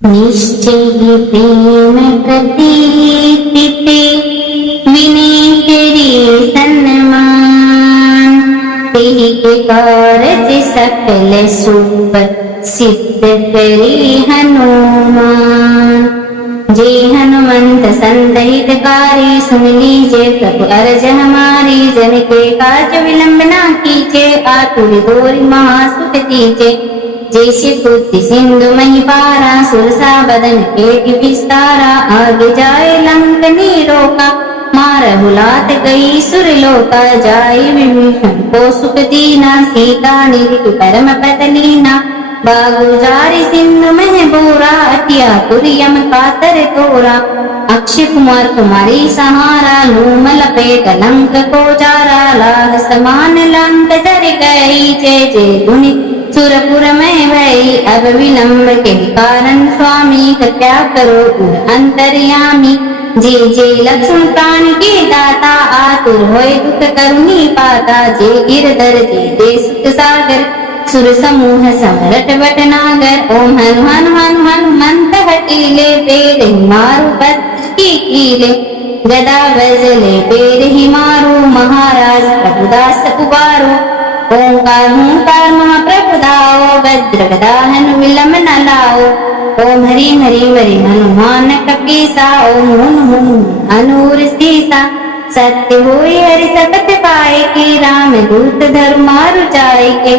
निश्चय प्रेम प्रतीतिते विनय करी सन्मान तेहि के कारज सकल सुप सिद्ध करी हनुमान। जे हनुमंत संतहितकारी सुन लीजे प्रभु अरज हमारी। जन के काज विलंब ना कीजे आतुर गोरी महासुख दीजे। जैसे पुत्र सिंधु मही पारा सुरसा बदन पेट विस्तारा। आगे जाए लंक रोका मारहु लात गई सुरलोका। जाय विभीषण को सुख दीना सीता निधि परम पतलीना। बागु जारी सिंधु मह बोरा अटिया तुरियम कातर तोरा। अक्षय कुमार कुमारी सहारा लूम लपेट लंक को जारा। लाह समान लंक जर गई जय जय धुनि सुरपुर में भई। अब विलंब के कारण स्वामी कृपया करो उर अंतर्यामी। जे जे लक्ष्मण प्राण के दाता आतुर होय दुख करुणी पाता। जे गिरधर जे दे सुख सागर सुर समूह समरट भटनागर। ओम हनु हनु हनु हनुमंत हटीले पेर मारु भद्र की कीले। गदा वजले पेर ही मारू महाराज प्रभुदास उबारो। ओंकार हूंकार महाप्रभु दाओ वज्र गदा हनु विलंब न लाओ। ओम हरि हरि हरि हनुमान कपीसा। ओम हुन हुन हनूर सीसा। सत्य होय हरि सपथ पाए के राम दूत धरु मारु जाए के।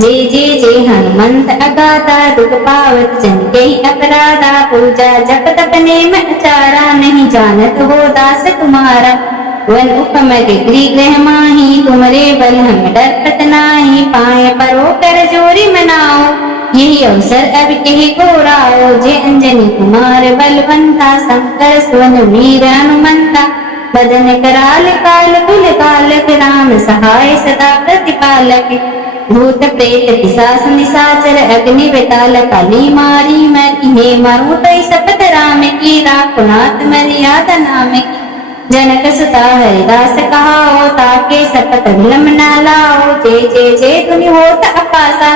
जे जे जे हनुमंत अगाता दुख पावत जन के अपराधा। पूजा जप तप नेम आचारा नहीं जानत हो दास तुम्हारा। वन उपम के गृह माही तुमरे बल हम डरत नाही। पाए परो कर जोरी मनाओ यही अवसर अब कही गोराओ। जे अंजनी कुमार बलवंता शंकर सुवन वीर हनुमंता। बदन कराल काल कुल कालक राम सहाय सदा प्रतिपालक। भूत प्रेत पिशाच निशाचर अग्नि बेताल काली मारी मैं। हे मारू तई सपत राम की राकुनाथ मर्यादा नाम की। जनक सुता हरिदास कहाओ ताके सपत विलंब न लाओ। जे जे जे धुनि होत अपासा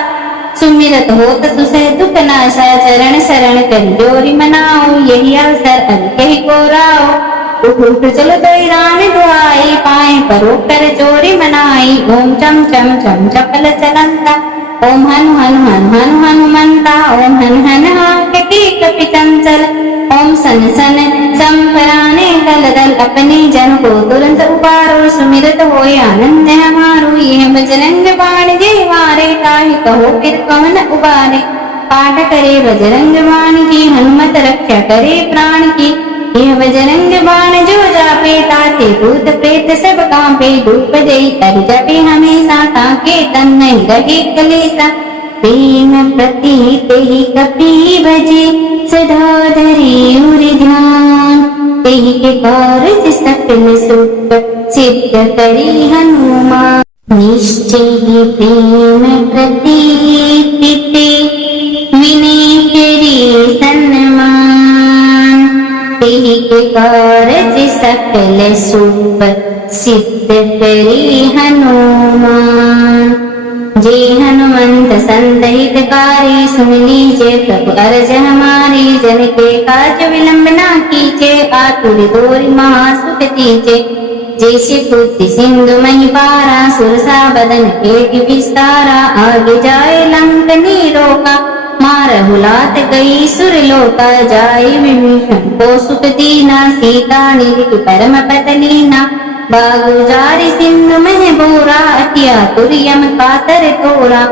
सुमिरत होत तुसे दुख नाशा। चरण शरण कर जोरी मनाओ यही अवसर अब कही गोराओ। उठ उठ चलो तो राम दुआई पाए परो कर जोरी मनाई। ओम चम चम चम चपल चलंता। ओम हनु हनु हनु हनु हनुमंता। ओम हन हन हाकती कपि चंचल। ओम सन सन संपराने दल दल अपने जन को तुरंत उबारो। सुमिरत होय आनंद हमारो यह बजरंग बाण जे मारे। ताहि कहो फिर कवन उबारे। पाठ करे बजरंग बाण की हनुमत रक्षा करे प्राण की। यह बजरंग बाण जो जापे ताते भूत प्रेत सब कांपे। धूप देई कर जपे हमेशा ताके तन नहीं रहे कलेसा। प्रेम प्रतीत ही कपि भजे सदा धरि उर ध्यान। तेहि के कारज सकल सुख सिद्ध करी हनुमान। निश्चय प्रेम प्रतीतिते विनय करी सन्मान। तेहि के कारज सकल सुख सिद्ध करी हनुमान। जे हनुमंत संतहितकारी सुन लीजे प्रभु अरज हमारी। जन के काज विलंब ना कीजे आतुर गोरी महासुख दीजे। जैसे पुत्र सिंधु मही पारा सुरसा बदन पेट विस्तारा। आगे जाए लंक रोका मारहु लात गई सुरलोका। जाय विभीषण को सुख दीना सीता निधि परम पतलीना। बागु जारी सिंधु मह बोरा अटिया तुरियम कातर तोरा।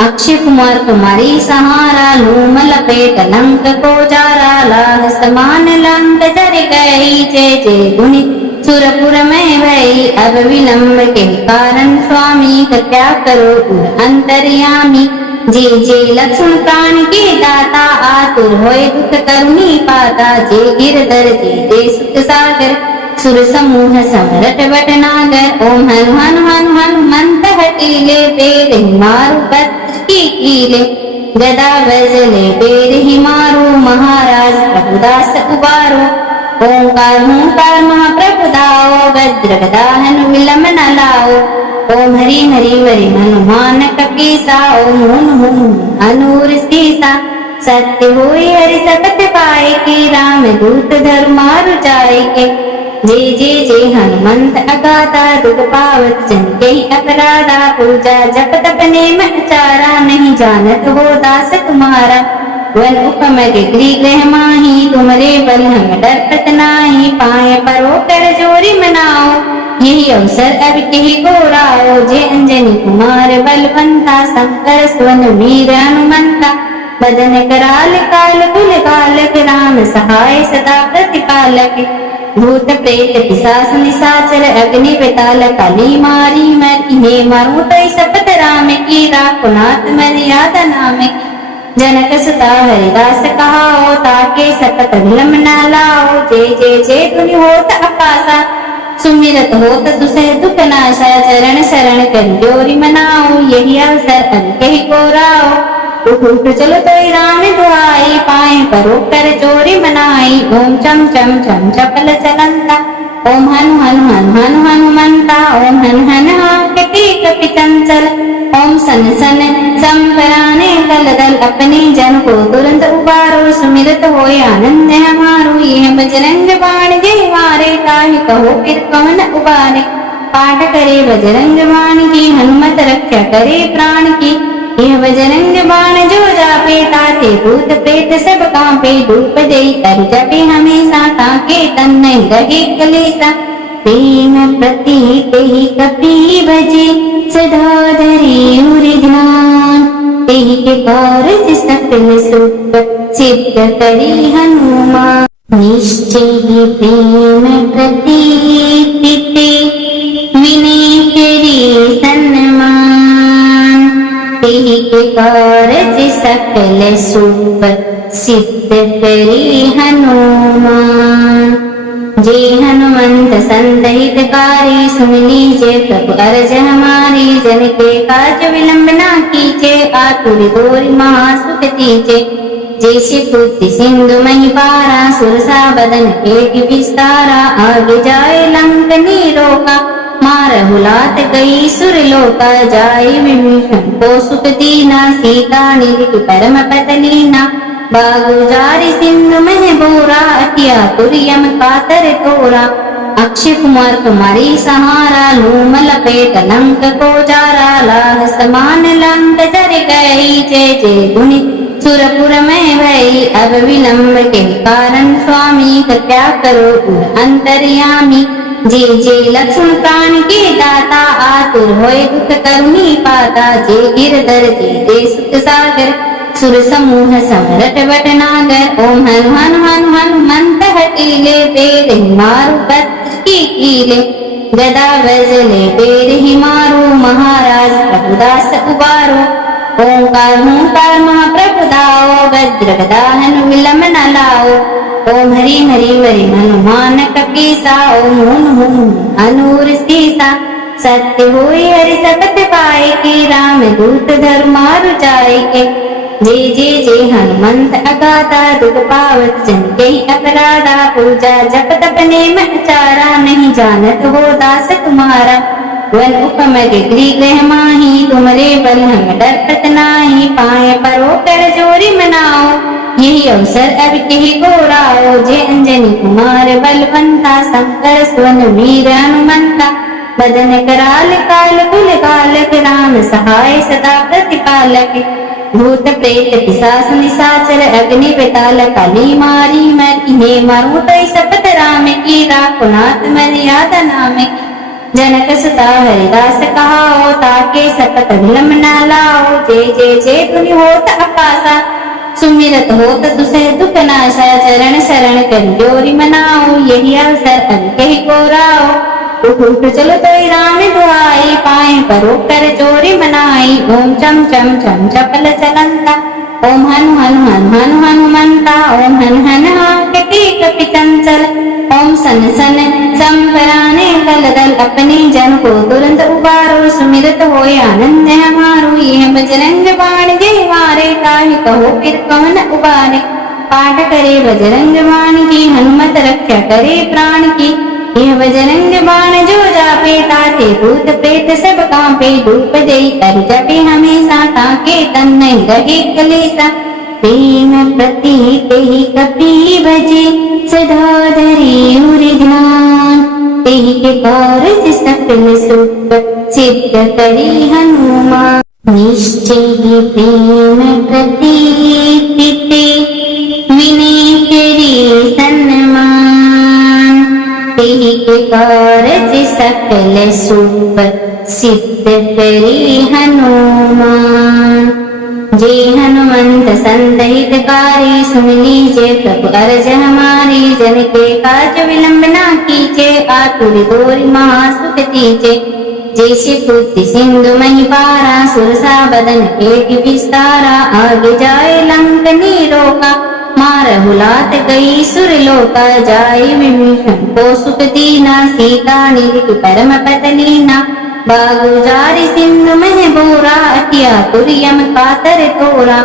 अक्षय कुमार कुमारी सहारा लूम लपेट लंक को जारा। लाह समान लंक जर गई जय जय धुनि सुरपुर में भई। अब विलंब के कारण स्वामी कृपया करो उर अंतर्यामी। जे जे लक्ष्मण प्राण के दाता आतुर होय दुख करुणी पाता। जे गिरधर जे दे सुख सागर सुर समूह समरट भटनागर। ओम हनु हनु हनु हनुमंत हटीले पेर मारु भद्र की कीले। गदा वजले पेर ही मारू महाराज प्रभुदास उबारो। ओंकार हूंकार महाप्रभु दाओ वज्र गदा हनु विलंब न लाओ। ओम हरि हरि हरि हनुमान कपीसा। ओम हुन हुन हनूर सीसा। सत्य होई हरि सपत पाए के राम दूत धर्म मारु जाए के। जय जय जय हनुमंत अगाधा दुख पावत जन के अपराधा। पूजा जप तप नेम आचारा नहीं जानत हो दास तुम्हारा। वन उपम के गृह माही तुमरे बल हम डरपत नाही। पाए परो कर जोरी मनाओ यही अवसर अब कही गोराओ। जय अंजनी कुमार बलवंता शंकर सुवन वीर हनुमंता। बदन कराल काल कुल कालक राम सहाय सदा प्रतिपालक। भूत प्रेत पिशाच निशाचर अग्नि बेताल काली मारी मैं इन्हें मारूं तई सपत राम की। राकुनाथ मर्यादा नाम की। जनक सुता हरिदास कहाओ ताके सपत विलम न लाओ। जय जय जय धुनि होत अपासा सुमिरत होत दुसह दुख नाशा। चरण शरण कर जोरी मनाओ यही अवसर अब कही गोराओ। उठ उठ चलो तो राम दुआई पाए परो कर जोरी मनाई। ओम चम चम चम चपल चलंता ओम हनु हनु हनु हनु हनुमंता। ओम हन हन हाकटी कपि चंचल ओम सन सन संपराने दल दल अपने जन को तुरंत उबारो। सुमिरत होय आनंद हमारो यह बजरंग बाण जय मारे। ताहि कहो फिर कवन उबारे। पाठ करे बजरंग बाण की हनुमत रक्षा करे प्राण की। यह बजरंग बाण जो जापे ताते भूत प्रेत सब कांपे। धूप दे कर जपे हमेशा ताके तन नहीं रहे कलेसा। प्रेम प्रतीत ही कपि भजे सदा धरे उर ध्यान। तेहि के कारज सकल सुख सिद्ध करी हनुमान। निश्चय ही प्रेम प्रतीत विनय करी सन्मान। तेहि के कारज सकल सुख सिद्ध करी हनुमान। जय हनुमंत संत हितकारी सुन लीजिए प्रभु अर्ज हमारी। जन के काज विलंब ना कीजे आतुर दोरि महासुख दीजे। जैसे बुद्धि सिंधु मही पारा सुरसा बदन पेट विस्तारा। आगे जाए लंक नीरोका मारहु लात गई सुरलोका। जाए विभीषण को सुख दीना सीता निधि परम पतलीना। बागुजारी सिंधु मह बोरा अतिया तुरियम कातर तोरा। अक्षय कुमार तुम्हारी सहारा लूम लपेट लंक को जारा। लाह समान लंक जर गई जय जय धुनि सुरपुर में भई। अब विलंब के कारण स्वामी कृपया करो अंतर्यामी। जय जय लक्ष्मण प्राण के दाता आतुर होय दुख करुणी पाता। जय गिरधर जय जय सुख सागर सुर समूह समरट भटनागर। ओम हनु हनु हनु हनुमंत हटीले पेड़ ही मारु बत्र की कीले। गदा वजले पेड़ ही मारु महाराज प्रभुदास उबारो। ओंकार हूंकार महाप्रभु दाओ वज्र गदा हनु विलम न लाओ। ओम हरि हरि हरि हनुमान कपीसा। ओम हुन हुन अनूर सीसा। सत्य होई हरि सपत पाए के राम दूत धर्म मारु जाए के। जय जय जय हनुमंत अगाधा दुख पावत जन के अपराधा। पूजा जप तप नेम आचारा नहीं जानत हो दास तुम्हारा। वन उपम के गृह माही तुमरे बल हम डरपत नाही। पाए परो कर जोरी मनाओ यही अवसर अब कही गोराओ। जय अंजनी कुमार बलवंता शंकर सुवन वीर हनुमंता। बदन कराल काल कुल कालक राम सहाय सदा प्रतिपालक। भूत प्रेत पिशाच निशाचर अग्नि बेताल काली मारी मैं इन्हें मारूं तई सपत राम की। राकुनाथ मर्यादा नाम की। जनक सुता हरिदास कहाओ ताके सपत विलम न लाओ। जय जय जय धुनि होत अपासा सुमिरत होत दुसह दुख नाशा। चरण शरण कर जोरी मनाओ यही अवसर अब कही गोराओ। उठ उठ चलो तो राम दुआई पाए परो कर जोरी मनाई। ओम चम चम चम चपल चलंता ओम हनु हनु हनु हनु हनुमंता। ओम हन हन हाकटी कपि चंचल ओम सन सन संपराने दल दल अपने जन को तुरंत उबारो। सुमिरत होय आनंद हमारो यह बजरंग बाण जय मारे। ताहि कहो फिर कवन उबारे। पाठ करे बजरंग बाण की हनुमत रक्षा करे प्राण की। यह बजरंग बाण जो जापे ताते भूत प्रेत सब कांपे। धूप दे कर जपे हमेशा ताके तन नहीं रहे कलेसा। प्रेम प्रतीत ही कपि भजे सदा धरि उर ध्यान। तेहि के कारज सकल सुख सिद्ध करी हनुमान। निश्चय ही प्रेम प्रतीत विनय करी सन्मान। तेहि के कारज सकल सुख सिद्ध करी हनुमान। जे हनुमंत संतहितकारी सुन लीजे प्रभु अरज हमारी। जन के काज विलंब ना कीजे आतुर तोरि महासुख दीजे। जैसे बुद्धि सिंधु मही पारा सुरसा बदन पेट विस्तारा। आगे जाए लंक नीरोका मारहु लात गई सुरलोका। जाय विभीषण को सुख दीना सीता निधि परम पतलीना। बागु जारी सिंधु मह बोरा अटिया तुरियम कातर तोरा।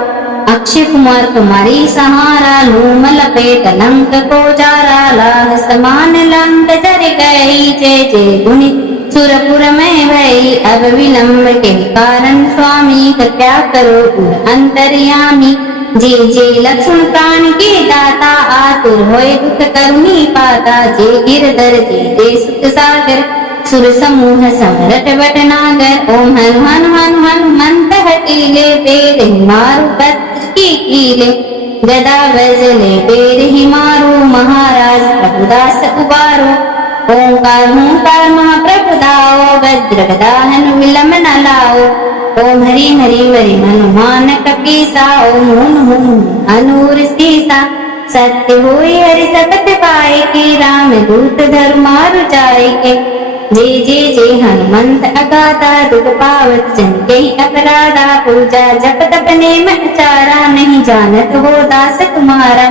अक्षय कुमार कुमारी सहारा लूम लपेट लंक को जारा। लाह समान लंक जर गई जय जय गुनि सुरपुर में भई। अब विलंब के कारण स्वामी कृपा करो अंतर्यामी। जे जे लक्ष्मण प्राण के दाता आतुर होए दुख करुणी पाता। जे गिरधर जे दे सुख सागर सुर समूह समरट बट नागर। ओम हनु हनु हनु हनुमंत हटीले पेड़ ही मारु बत्र की कीले। गदा वजले पेड़ ही मारू महाराज प्रभुदास उबारो। ओंकार हूंकार महाप्रभु दाओ वज्र गदा हनु विलम न लाओ। ओम हरि हरि हरि हनुमान कपीसा। ओम हुन हुन अनूर सीसा। सत्य होई हरि सपथ पाए के राम दूत धर्म मारु जाए के। जे जे जे हनुमंत अगाता दुख पावत जन के अपराधा। पूजा जप तप नेम आचारा नहीं जानत हो दास तुम्हारा।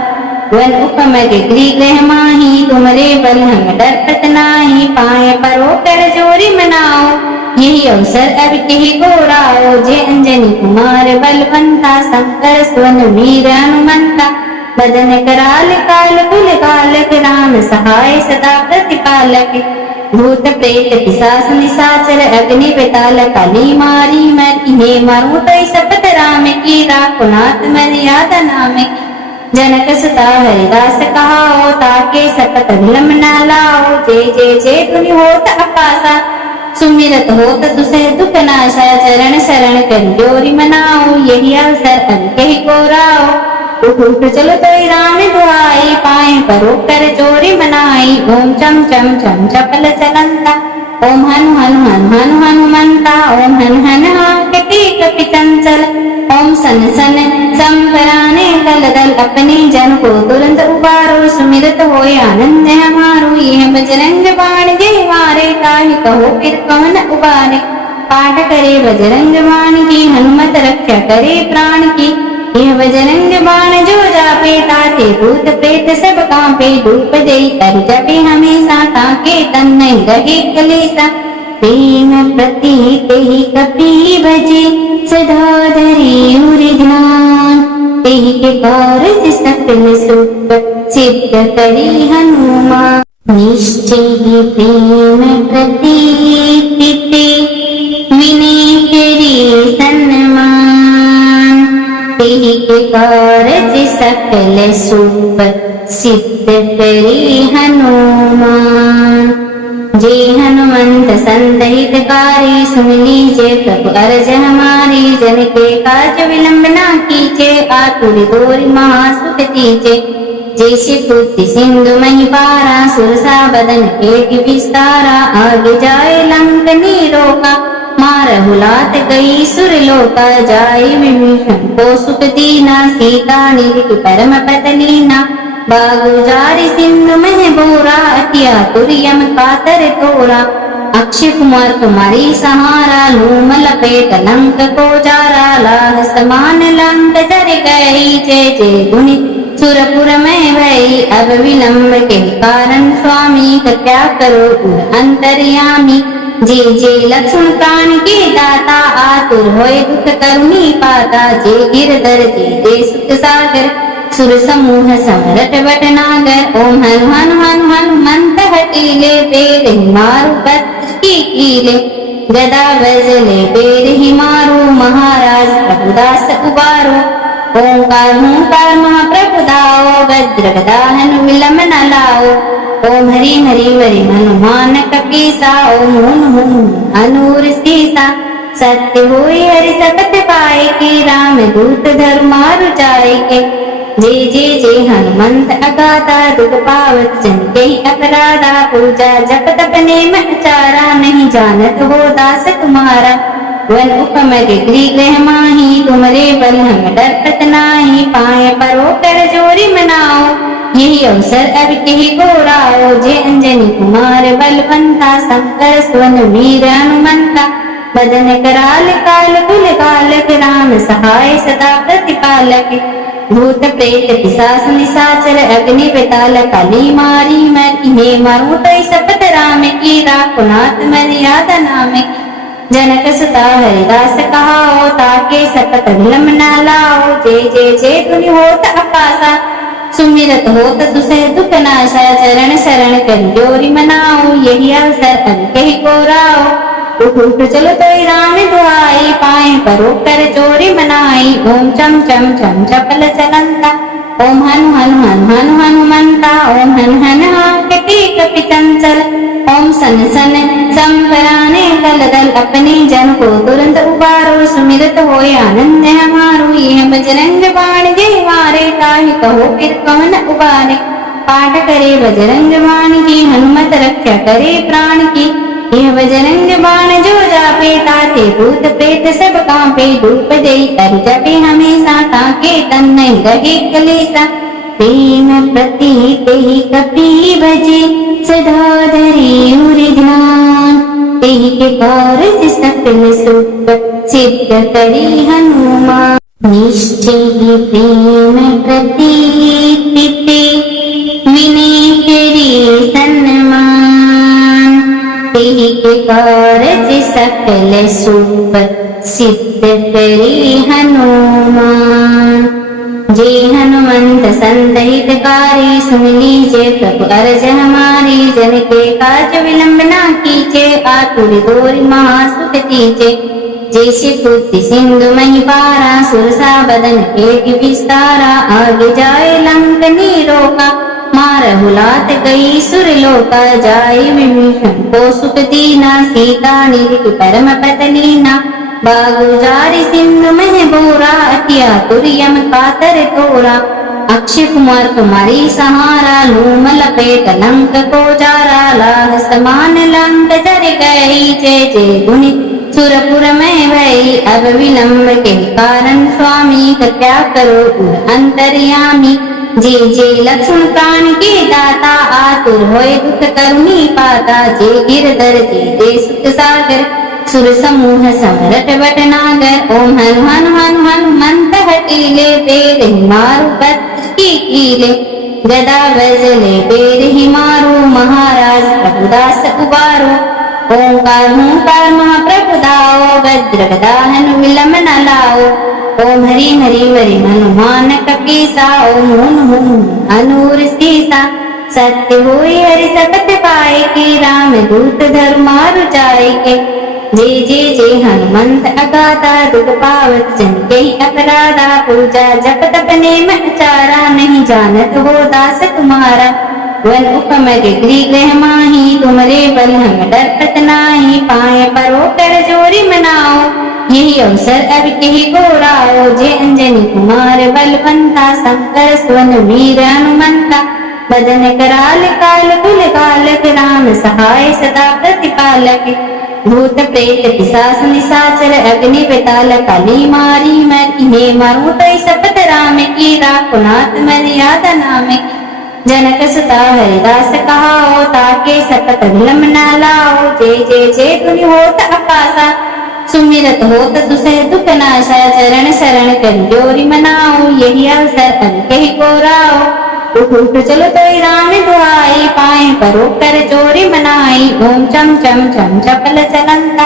वन उपम के गृह माही तुमरे बल हम डरत नाही। पाए परो कर जोरी मनाओ यही अवसर अब कही गोराओ। जे अंजनी कुमार बलवंता शंकर सुवन वीर हनुमंता। बदन कराल काल कुल कालक राम सहाय सदा प्रतिपालक। भूत प्रेत पिशाच निशाचर अग्नि बेताल काली मारी मैं। इन्हें मारूं तो शपथ राम की राखो नाथ मर्यादा नाम की। जनक सुता हरिदास कहाओ ताके शपथ विलम न लाओ। जय जय जय धुनि होत अपासा सुमिरत होत दुसह दुख नाशा। चरण शरण कर जोरी मनाओ यही अवसर अब कही गोराओ। उठ उठ चलो तो राम दुआई पाए परो कर जोरी मनाई। ओम चम चम चम चपल चलंता। ओम हनु हनु हनु हनु हनुमंता। ओम हन हन कपि कपि चंचल। ओम सन सन संपराने दल दल अपने जन को तुरंत उबारो। सुमिरत होए आनंद हमारो यह बजरंग बाण जय मारे। ताहि कहो फिर कौन उबारे। पाठ करे बजरंग बाण की हनुमत रक्षा करे प्राण की। यह बजरंग बाण जो जापे ताते भूत प्रेत सब कांपे। धूप दई कर जपे हमेशा ताके तन नहीं रहे कलेसा। प्रेम प्रतीत ही कपि भजे सदा धरि उर ध्यान। तेहि के कारज सकल सुख सिद्ध करी हनुमान। निश्चय ही प्रेम प्रतीत विनय करी सन्मान। तेहि के कारज सकल सुख सिद्ध करी हनुमान। जे हनुमंत संतहितकारी सुन लीजे प्रभु अरज हमारी। जन के काज विलंब ना कीजे आतुर तोरि महासुख दीजे। जैसे बुद्धि सिंधु मही पारा सुरसा बदन पेट विस्तारा। आगे जाए लंक नीरोका मारहु लात गई सुरलोका। जाय विभीषण को सुख दीना सीता निधि परम पतलीना। बागु जारी सिंधु मह बोरा अटिया तुरियम कातर तोरा। अक्षय कुमार कुमारी सहारा लूम लपेट लंक को जारा। लाह समान लंक जर गई जय जय गुनि सुरपुर में भई। अब विलंब के कारण स्वामी कृपा करो अंतर्यामी। जे जे लक्ष्मण प्राण के दाता आतुर होए दुख करुणी पाता। जे गिरधर जे दे सुख सागर सुर समूह समरट बट नागर। ओम हनु हनु हनु हनुमंत हटीले पेड़ ही मारू बत्र की कीले। गदा वजले पेड़ ही मारू महाराज प्रभुदास उबारो। ओंकार हूंकार महाप्रभु दाओ, वज्र गदा हनु विलम न लाओ। ओम हरि हरि वरि हनुमान कपीसा, ओम हुन हुन हनूर सीसा। सत्य होई हरि सकत पाए के, राम दूत धर्म मारु जाए के। जय जय जय हनुमंत अगाधा, दुख पावत जन के अपराधा। पूजा जप तप नेम आचारा, नहीं जानत हो दास तुम्हारा। वन उपम गिरी गृह माही, तुमरे बल हम डरत नाही। पाए परो कर जोरी मनाओ, यही अवसर अब कही गोराओ। जय अंजनी कुमार बलवंता, शंकर सुवन वीर हनुमंता। बदन कराल काल कुल कालक, राम सहाय सदा प्रतिपालक। भूत प्रेत पिशाच निशाचर, अग्नि बेताल काली मारी मैं। इन्हें मारूं तो शपथ राम की, राखो नाथ मर्यादा नाम की। जनक सुता हरिदास कहाओ, ताके शपथ विलम न लाओ। जय जय जय धुनि होत अपासा, सुमिरत होत दुसह दुख नाशा। चरण शरण कर जोरी मनाओ, यही अवसर अब कही गोराओ। उठ उठ चलो तो राम दुआई, पाए परो कर जोरी मनाई। ओम चम चम चम चपल चलंता, ओम हनु हनु हनु हनु हनुमंता। ओम हन हन हाकटी कपि चंचल, ओम सन सन संपराने दल दल। अपने जन को तुरंत उबारो, सुमिरत होय आनंद हमारो। यह बजरंग बाण जय मारे, ताहि कहो फिर कवन उबारे। पाठ करे बजरंग बाण की, हनुमत रक्षा करे प्राण की। यह बजरंग बाण जो जापे, ताते भूत प्रेत सब कांपे। धूप देई कर जपे हमेशा, ताके तन नहीं रहे कलेसा। प्रेम प्रतीत ही कपि भजे, सदा धरि उर ध्यान। तेहि के कारज सकल सुख, सिद्ध करी हनुमान। निश्चय प्रेम प्रतीत ते, विनय करी सन्मान। तेहि के कारज सकल सुख, सिद्ध करी हनुमान। जय हनुमंत संत हितकारी, सुन लीजिए प्रभु अर्ज हमारी। जन के काज विलंब ना कीजे, आतुर दोरि महासुख दीजे। जैसे बुद्धि सिंधु मही पारा, सुरसा बदन पेट विस्तारा। आगे जाए लंक नीरोका, मारहु लात कई सुर लोका। जाय विभीषण को सुख दीना, सीता निधि परम पतलीना। बागु जारी सिंधु मह बोरा, अतिया तुरियम कातर तोरा। अक्षय कुमार कुमारी सहारा, लूम लपेट लंक को जारा। लाह समान लंक जर गई, जय जय गुनि सुरपुर में भई। अब विलंब के कारण स्वामी, क्या करो अंतर्यामी। जय जय लक्ष्मण प्राण के दाता, आतुर होय दुख करुणी पाता। जय गिरधर जय जय सुख सागर, सुर समूह समरट भटनागर। ओम हनु हनु हनु हनुमंत हटीले, पेर ही मारु भद्र की कीले। गदा वज्रले पेर ही मारो, महाराज प्रभुदास उबारो। ओंकार हूंकार महाप्रभु दाओ, वज्र गदा हनु विलम न लाओ। ओम हरि हरि वरि हनुमान कपीसा, ओम हुन हुन हनूर सीसा। सत्य होई हरि सकत पाए के, राम दूत धर्म मारु जाए के। जय जय जय हनुमंत अगाधा, दुख पावत जन के अपराधा। पूजा जप तप नेम आचारा, नहीं जानत हो दास तुम्हारा। वन उपम गिरी गृह माही, तुमरे बल हम डरत नाही। पाए परो कर जोरी मनाओ, यही अवसर अब कही गोराओ। जय अंजनी कुमार बलवंता, शंकर सुवन वीर हनुमंता। बदन कराल काल कुल कालक, राम सहाय सदा प्रतिपालक। भूत प्रेत पिशाच निशाचर, अग्नि बेताल काली मारी मैं। इन्हें मारूं तो शपथ राम की, राखो नाथ मर्यादा नाम की। जनक सुता हरिदास कहाओ, ताके शपथ विलम न लाओ। जय जय जय धुनि होत अपासा, सुमिरत होत दुसह दुख नाशा। चरण शरण कर जोरी मनाओ, यही अवसर अब कही गोराओ। उठ उठ चलो तो राम दुआई, पाए परो कर जोरी मनाई। ओम चम चम चम चपल चलंता,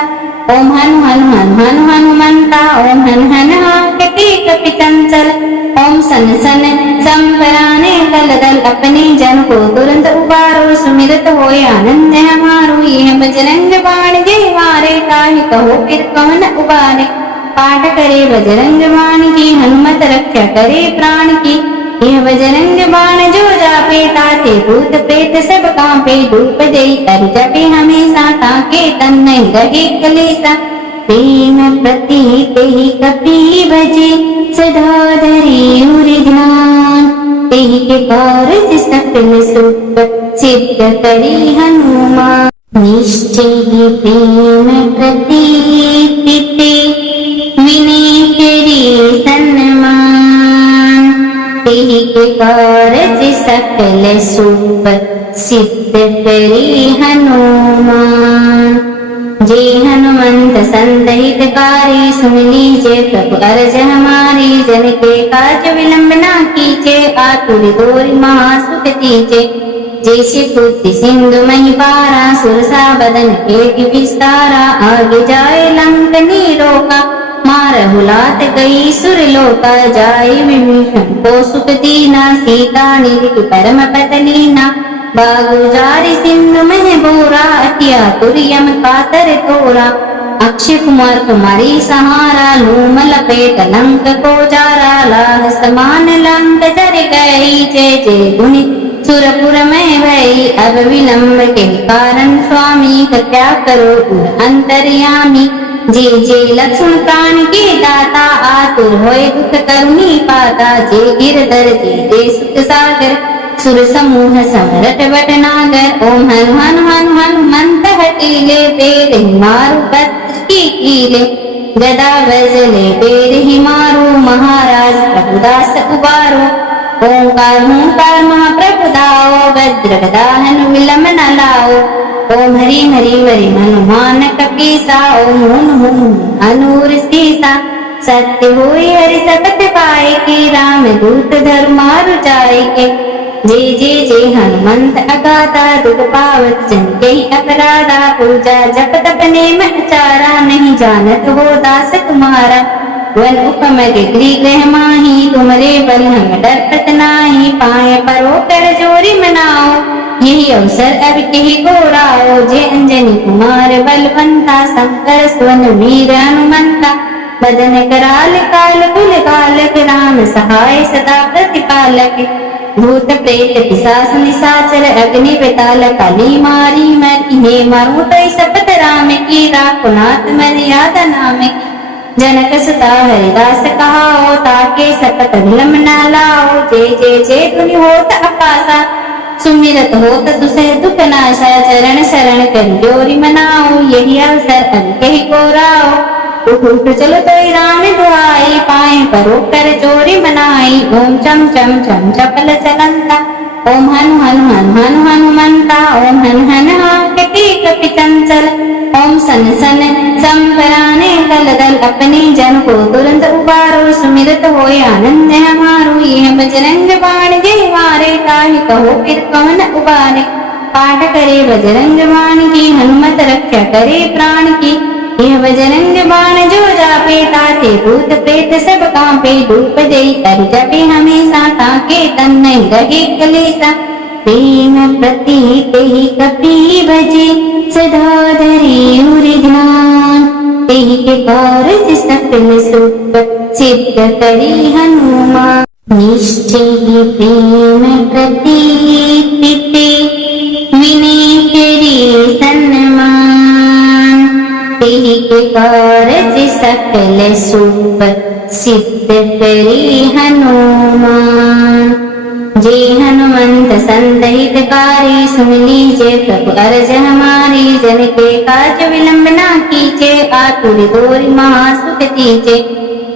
ओम हनु हनु हनु हनु हनुमंता। ओम हन हन हाकटी कपि चंचल, ओम सन सन संपराने दल दल। अपने जन को तुरंत उबारो, सुमिरत होय आनंद हमारो। यह बजरंग बाण जय मारे, ताहि कहो फिर कवन उबारे। पाठ करे बजरंग बाण की, हनुमत रक्षा करे प्राण की। यह बजरंग बाण जो जापे, ताते भूत प्रेत सब कांपे। धूप दई कर जपे हमेशा, ताके तन नहीं रहे कलेसा। प्रेम प्रतीत ही कपि भजे, सदा धरि उर ध्यान। तेहि के कारज सकल सुख, सिद्ध करी हनुमान। निश्चय ही प्रेम प्रतीत ते, विनय करी सन्मान। तेहि के कारज सकल सुख, सिद्ध करी हनुमान। जे हनुमंत संत हितकारी, सुन लीजे प्रभु अरज हमारी। जन के काज विलंब ना कीजे, आतुर तोरि महासुख दीजे। जैसे बुद्धि सिंधु मही पारा, सुरसा बदन पेट विस्तारा। आगे जाए लंक नीरोका, मारहु लात गई सुरलोका। जाए विभीषण को सुख दीना, सीता निधि परम पतलीना। बागुजारी सिंधु मह बोरा, अतिया तुरियम कातर तोरा। अक्षय कुमार कुमारी सहारा, लूम लपेट लंक को जारा। लाह समान लंक जर गई, जय जय गुनि सुरपुर में भई। अब विलंब के कारण स्वामी, कृपया करो उर अंतर्यामी। जे जे लक्ष्मण प्राण के दाता, आतुर होए दुख करुणी पाता। जे गिरधर जे दे सुख सागर, सुर समूह समरट भटनागर। ओम हनु हनु हनु हनुमंत हटीले, बेर ही मारु बत्र की कीले। गदा वजले बेर ही मारू, महाराज प्रभुदास उबारो। ओंकार हूंकार महाप्रभु दाओ, वज्र गदा हनु विलम न लाओ। ओम हरि हरि हरि हनुमान कपीसा, ओम हुन हुन हनूर सीसा। सत्य होई हरि सपथ पाए के, राम दूत धर्म मारु जाए के। जे जे जे हनुमंत अगाता, दुख पावत जन के अपराधा। पूजा जप तप नेम आचारा, नहीं जानत हो दास तुम्हारा। वन उपम गृह ग्रह माही, तुमरे बल हम डरत नाही। पाए परो कर जोरी मनाओ, यही अवसर अब कही गोराओ। जे अंजनी कुमार बलवंता, शंकर सुवन वीर हनुमंता। बदन कराल काल कुल कालक, राम सहाय सदा प्रतिपालक। भूत प्रेत पिशाच निशाचर, अग्नि बेताल काली मारी। मैं इन्हें मारूं तो शपथ राम की, राखो नाथ मर्यादा नाम की। जनक सुता हरिदास कहाओ, ताके शपथ विलम न लाओ। जय जय जय धुनि होत अपासा, सुमिरत होत दुसह दुख नाशा। चरण शरण कर जोरी मनाओ, यही अवसर अब कही गोराओ। उठ चलो तो राम दुआई, पाए परो कर जोरी मनाई। ओम चम चम चम चपल चलंता, ओम हनु हनु हनु हनु हनुमंता। ओम हन हन हाकती कपि चंचल, ओम सन सन संपराने दल दल। अपने जन को तुरंत उबारो, सुमिरत होए आनंद हमारो। यह बजरंग बाण जे मारे, ताहि कहो फिर कौन उबारे। पाठ करे बजरंग बाण की, हनुमत रक्षा करे प्राण की। यह बजरंग बाण जो जापे, ताते भूत प्रेत सब कांपे। धूप दई कर जपे हमेशा, ताके तन नहीं रहे कलेसा। प्रेम प्रतीत ही कपि भजे, सदा धरि उर ध्यान। तेहि के कारज सकल सुख, सिद्ध करी हनुमान। निश्चय ही प्रेम प्रतीत ते, विनय करी सन्मान। तेहि के कारज सकल सुख, सिद्ध करी हनुमान। जे हनुमंत संत हितकारी, सुन लीजे प्रभु अरज हमारी। जन के काज विलंब ना कीजे, आतुर तोरि महासुख दीजे।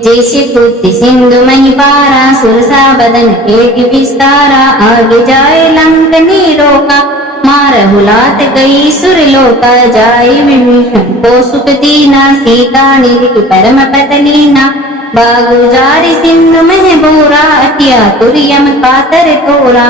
जैसे बुद्धि सिंधु मही पारा, सुरसा बदन पेट विस्तारा। आगे जाए लंक नीरोका, मारहु लात गई सुरलोका। जाए विभीषण को सुख दीना, सीता निधि परम पतलीना। बागुजारी सिंधु मह बोरा, अतिया तुरियम कातर तोरा।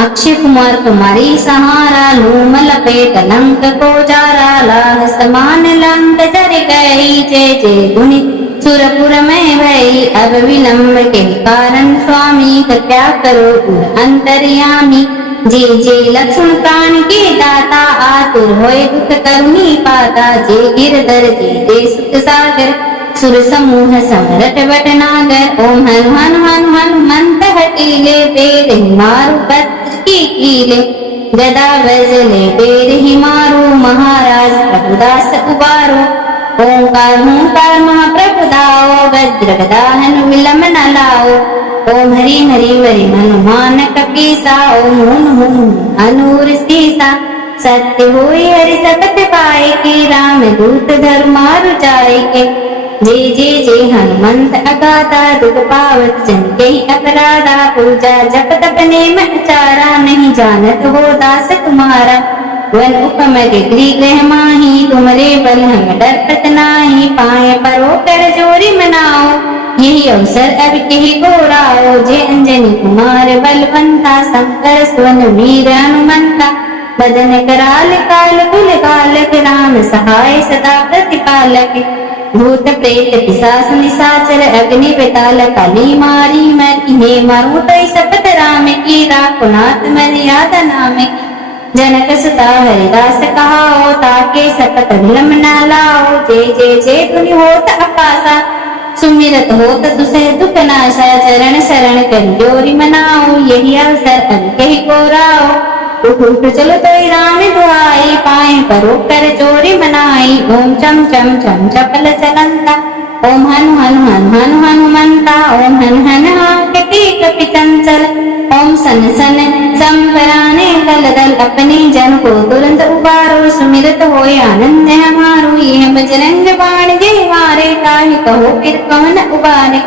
अक्षय कुमार कुमारी सहारा, लूम लपेट लंक को जारा। लाह समान लंक जर गई, जय जय गुनि सुरपुर में भई। अब विलंब के कारण स्वामी, कृपया करो उर अंतर्यामी। जे जे लक्ष्मण प्राण के दाता, आतुर होए दुख करुणी पाता। जे गिरधर जे दे सुख सागर, सुर समूह समरट भटनागर। ओम हनु हनु हनु हनुमंत हटीले पेड़ ही मारू पत्र की कीले। गदा बजले पेड़ ही मारू महाराज प्रभुदास उबारो। ओंकार हूंकार महाप्रभु दाओ वज्र गदा हनु विलम न लाओ। ओम हरि हरि वरि हनुमान कपीसा। ओम हुन हुन अनूर सीसा। सत्य होई हरि सपथ पाए के राम दूत धर्मारु जाए के। जय जय जय हनुमंत अगाधा दुख पावत जन के अपराधा। पूजा जप तप नेम आचारा नहीं जानत हो दास तुम्हारा। वन उपम के गृह माही तुमरे बल हम डरपत नाही। पाए परो कर जोरी मनाओ यही अवसर अब कही गोराओ। जय अंजनी कुमार बलवंता शंकर सुवन वीर हनुमंता। बदन कराल काल कुल कालक राम सहाय सदा प्रतिपालक। भूत प्रेत पिशाच निशाचर अग्नि बेताल काली मारी मर। इन्हें मारू तय सपत राम की राखो नाथ मर्यादा नाम की। जनक सुता हरिदास कहाओ ताके सपत विलम न लाओ। जय जय जय धुनि होत आकाशा सुमिरत होत तुसे दुख नाशा। चरण शरण कर जोरी मनाओ यही अवसर अब कही गोराओ। उठ उठ चलो तो राम दुआई पाए परो कर जोरी मनाई। ओम चम चम चम चपल चलंता। ओम हनु हनु हनु हनु हनुमंता। ओम हन हन कटी कपि चंचल। ओम सन सन संपराने दल दल अपने जन को तुरंत उबारो। सुमिरत होय आनंद हमारो यह बजरंग बाण जय मारे। ताहि कहो फिर कौन उबारे।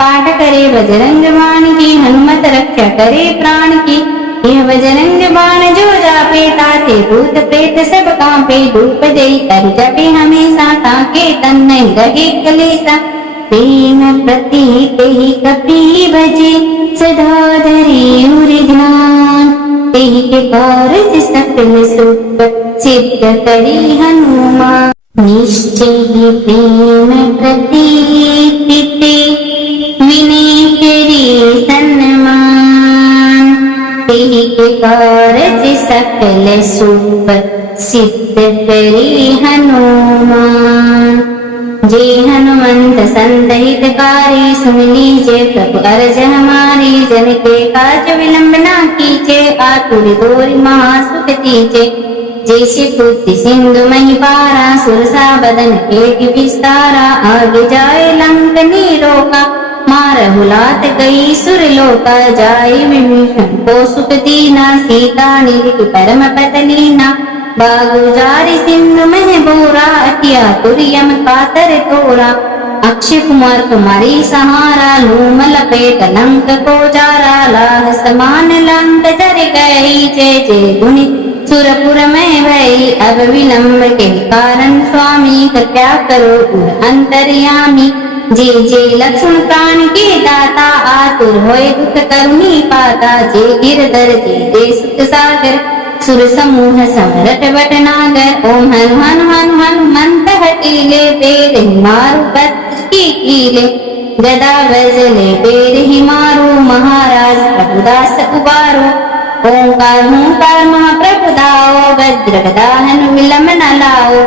पाठ करे बजरंग बाण की हनुमत रक्षा करे प्राण की। यह बजरंग बाण जो जापे ताते भूत प्रेत सब कांपे। धूप दई कर जपे हमेशा ताके तन नहीं रहे कलेसा। प्रेम प्रतीक ही कपि भजे सदा धरे उर ध्यान। तेहि के कारज सकल सुख सिद्ध करी हनुमान। निश्चय ही प्रेम प्रतीक ते विनय करी सन्मान। तेहि के कारज सकल सुख सिद्ध करी हनुमान। जय हनुमंत संत हितकारी सुन लीजिए प्रभु अर्ज हमारी। जन के काज विलंब ना कीजे आतुर दोरि महासुख दीजे। जैसे पुत्र सिंधु मही पारा सुरसा बदन पेट विस्तारा। आगे जाए लंक नीरोका मारहु लात कई सुर लोका। जाय विभीषण को सुख दीना सीता निधि परम पतलीना। बागु जारी सिंधु मह बोरा अतिया तुरियम कातर तोरा। अक्षय कुमार कुमारी सहारा लूम लपेट लंक को जारा। लाह समान लंक जर गई जय जय गुनि सुरपुर में भई। अब विलंब के कारण स्वामी क्या करो अंतर्यामी। जय जय लक्ष्मण प्राण के दाता आतुर होय दुख करुणी पाता। जय गिरधर जय जय सुख सागर सुर समूह समरट भटनागर। ओम हनु हनु हनु हनुमंत हटीले पेड़ ही मारू पत्र की कीले। गदा बजले पेड़ ही मारू महाराज प्रभुदास उबारो। ओंकार हूंकार महाप्रभु दाओ वज्र गदा हनु विलम न लाओ।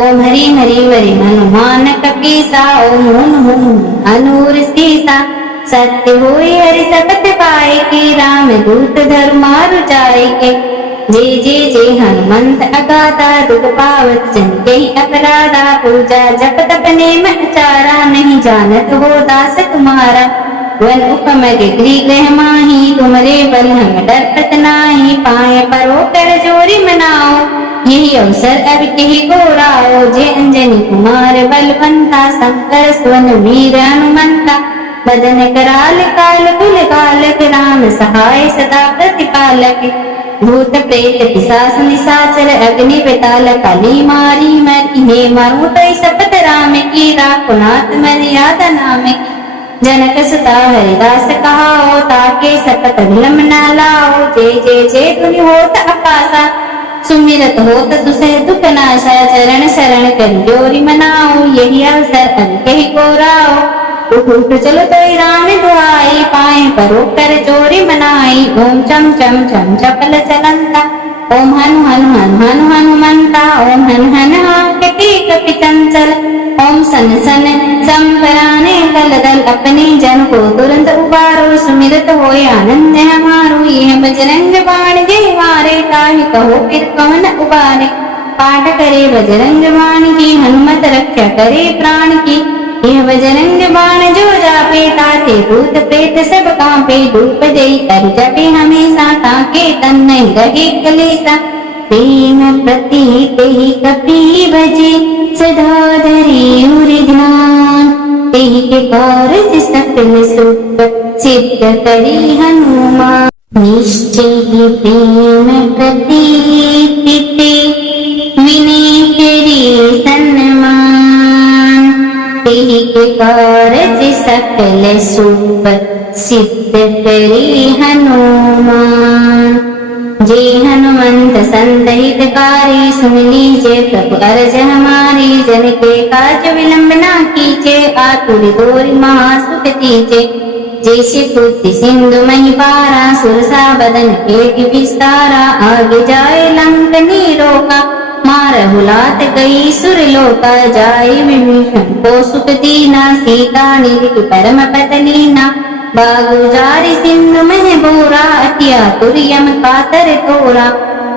ओम हरि हरि वरि हनुमान कपीसा। ओम हुन हुन अनूर सीसा। सत्य होई हरि सपथ पाए के राम दूत धर्मारु जाए के। जय जय जय हनुमंत अगाधा दुख पावत जन के अपराधा। पूजा जप तप नेम आचारा नहीं जानत हो दास तुम्हारा। वन उपम के गृह माही तुमरे बल हम डरपत नाही। पाए परो कर जोरी मनाओ यही अवसर अब कही गोराओ। जय अंजनी कुमार बलवंता शंकर सुवन वीर हनुमंता। बदन कराल काल कुल कालक राम सहाय सदा प्रतिपालक। भूत प्रेत पिशाच निशाचर अग्नि बेताल काली मारी मर। इन्हें मारू तय सपत राम की राखो नाथ मर्यादा नाम की। जनक सुता हरिदास कहाओ ताके सपत विलम न लाओ। जय जय जय धुनि होत आकाशा सुमिरत होत तुसे दुख नाशा। चरण शरण कर जोरी मनाओ यही अवसर अब कही गोराओ। उठ उठ चलो तो राम दुआई पाए परो कर जोरी मनाई। ओम चम चम चम चपल चलंता। ओम हनु हनु हनु हनु हनुमंता ओम हन हन कपि कपि चंचल ओम सन सन संपराने दल दल अपने जन को तुरंत उबारो सुमिरत होय आनंद हमारो यह बजरंग बाण जय मारे ताहि कहो फिर कौन उबारे पाठ करे बजरंग बाण की हनुमत रक्षा करे प्राण की यह बजरंग बाण जो जापे ताते भूत प्रेत सब कांपे धूप दे कर जपे हमेशा ताके तन नहीं रहे कलेसा प्रेम प्रतीक ही कपि भजे सदा धरे उर ध्यान तेहि के कारज सकल सुख सिद्ध करी हनुमान निश्चय ही प्रेम प्रतीक ते विनय करी सन्मान तेहि के कारज सकल सुख सिद्ध करी हनुमान जे हनुमंत संतहितकारी सुन लीजे प्रभु अर्ज हमारी जन के काज विलंब ना कीजे आतुर दोरि महासुख दीजे जैसे पुत्र सिंधु मही पारा सुरसा बदन पेट विस्तारा आगे जाए लंक नीरोका मारहु लात गई सुरलोका जाए विभीषण को सुख दीना सीता निधि परम पतलीना बागु जारी सिंधु मह बोरा अतिया तुरियम कातर तोरा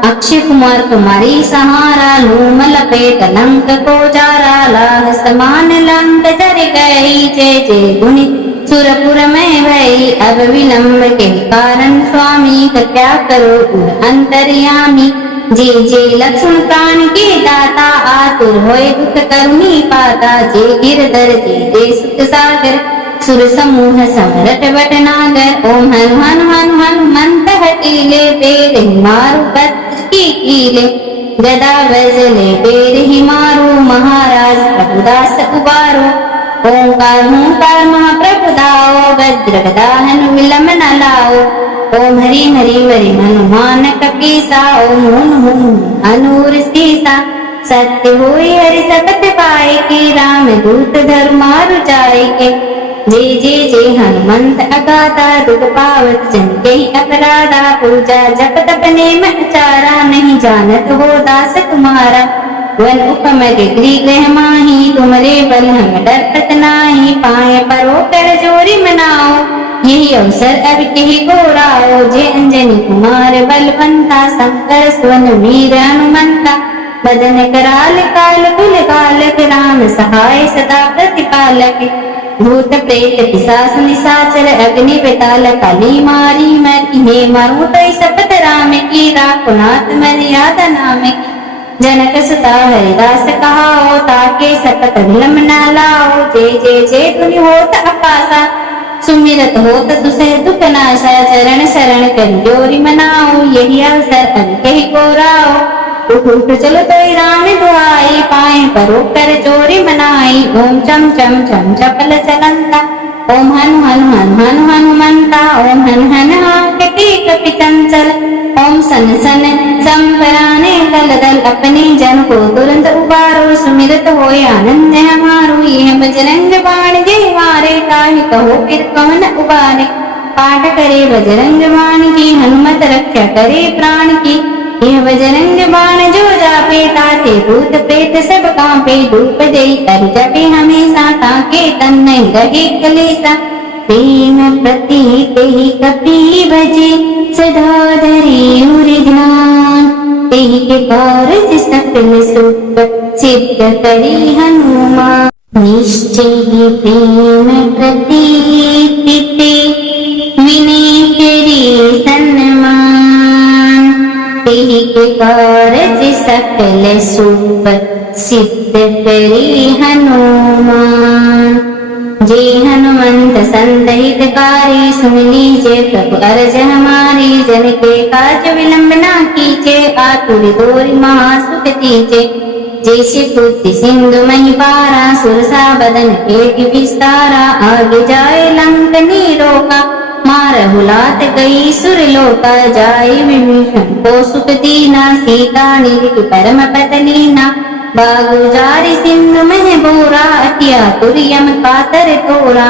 अक्षय कुमार तुम्हारी सहारा लूम लपेट लंक को जारा लाह समान लंक जर गई जय जय गुनि सुरपुर में भई अब विलंब के कारण स्वामी कृपया करो अंतर्यामी जे जे लक्ष्मण प्राण के दाता आतुर होए दुख करुणी पाता जे गिरधर जे सुख सागर सुर समूह समरट बटनागर ओम हनु हनु हनु हनुमंत हटीले पेर मारु पत्र की कीले गदा वजले पेर ही मारू महाराज प्रभुदास उबारो ओंकार हूंकार महाप्रभु दाओ वज्र गदा हनु विलम न लाओ ओम हरि हरि हरि हनुमान कपीसा ओम हुन हुन अनूर सीसा सत्य होई हरि सपत पाए के राम दूत धर्मारु जाए के जय जय जय हनुमंत अगाता दुख पावत जन के अपराधा पूजा जप तप नेम आचारा नहीं जानत हो दास तुम्हारा वन उपम के गृह माही तुमरे बल हम डरत नाही पाए परो कर जोरी मनाओ यही अवसर अब कही गोराओ जे अंजनी कुमार बलवंता शंकर सुवन वीर हनुमंता बदन कराल काल कुल कालक राम सहाय सदा प्रतिपालक भूत प्रेत पिशाच निशाचर अग्नि बेताल काली मारी मैं इन्हें मारूं तो सपत राम की राकुनाथ मर्यादा नाम की जनक सुता हरिदास कहाओ ताके सपत विलम न लाओ जय जय जय धुनि होत अपासा सुमिरत होत दुसह दुख नाशा चरण शरण कर जोरी मनाओ यही अवसर अब कही गोराओ उठ उठ चलो तो राम दुआई पाए परो कर जोरी मनाई ओम चम चम चम चपल चलंता ओम हनु हनु हनु हनु हनुमंता ओम हन हन कपि कपि चंचल ओम सन सन संपराने दल दल अपने जन को तुरंत उबारो सुमिरत होय आनंद हमारो यह बजरंग बाण जय मारे ताहि कहो फिर कौन उबारे पाठ करे बजरंग बाण की हनुमत रक्षा करे प्राण की यह बजरंग बाण जो जापे ताते भूत प्रेत सब कांपे धूप दे कर जपे हमेशा ताके तन नहीं रहे कलेसा प्रेम प्रतीक ही कपि भजे सदा धरे उर ध्यान तेहि के कारज सकल सुख सिद्ध करी हनुमान निश्चय ही प्रेम प्रतीक ते विनय करी सन्मान तेहि के कारज सकल सुख सिद्ध करी हनुमान जे हनुमंत संतहितकारी सुन लीजे प्रभु अर्ज हमारी जन के काज विलंब ना कीजे आतुर दोरि महासुख दीजे जैसे पुत्र सिंधु मही पारा सुरसा बदन पेट विस्तारा आगे जाए लंक नीरोका मारहु लात गई सुरलोका जाए विभीषण को सुख दीना सीता निधि परम पतलीना बागु जारी सिंधु मह बोरा अतिया तुरियम कातर तोरा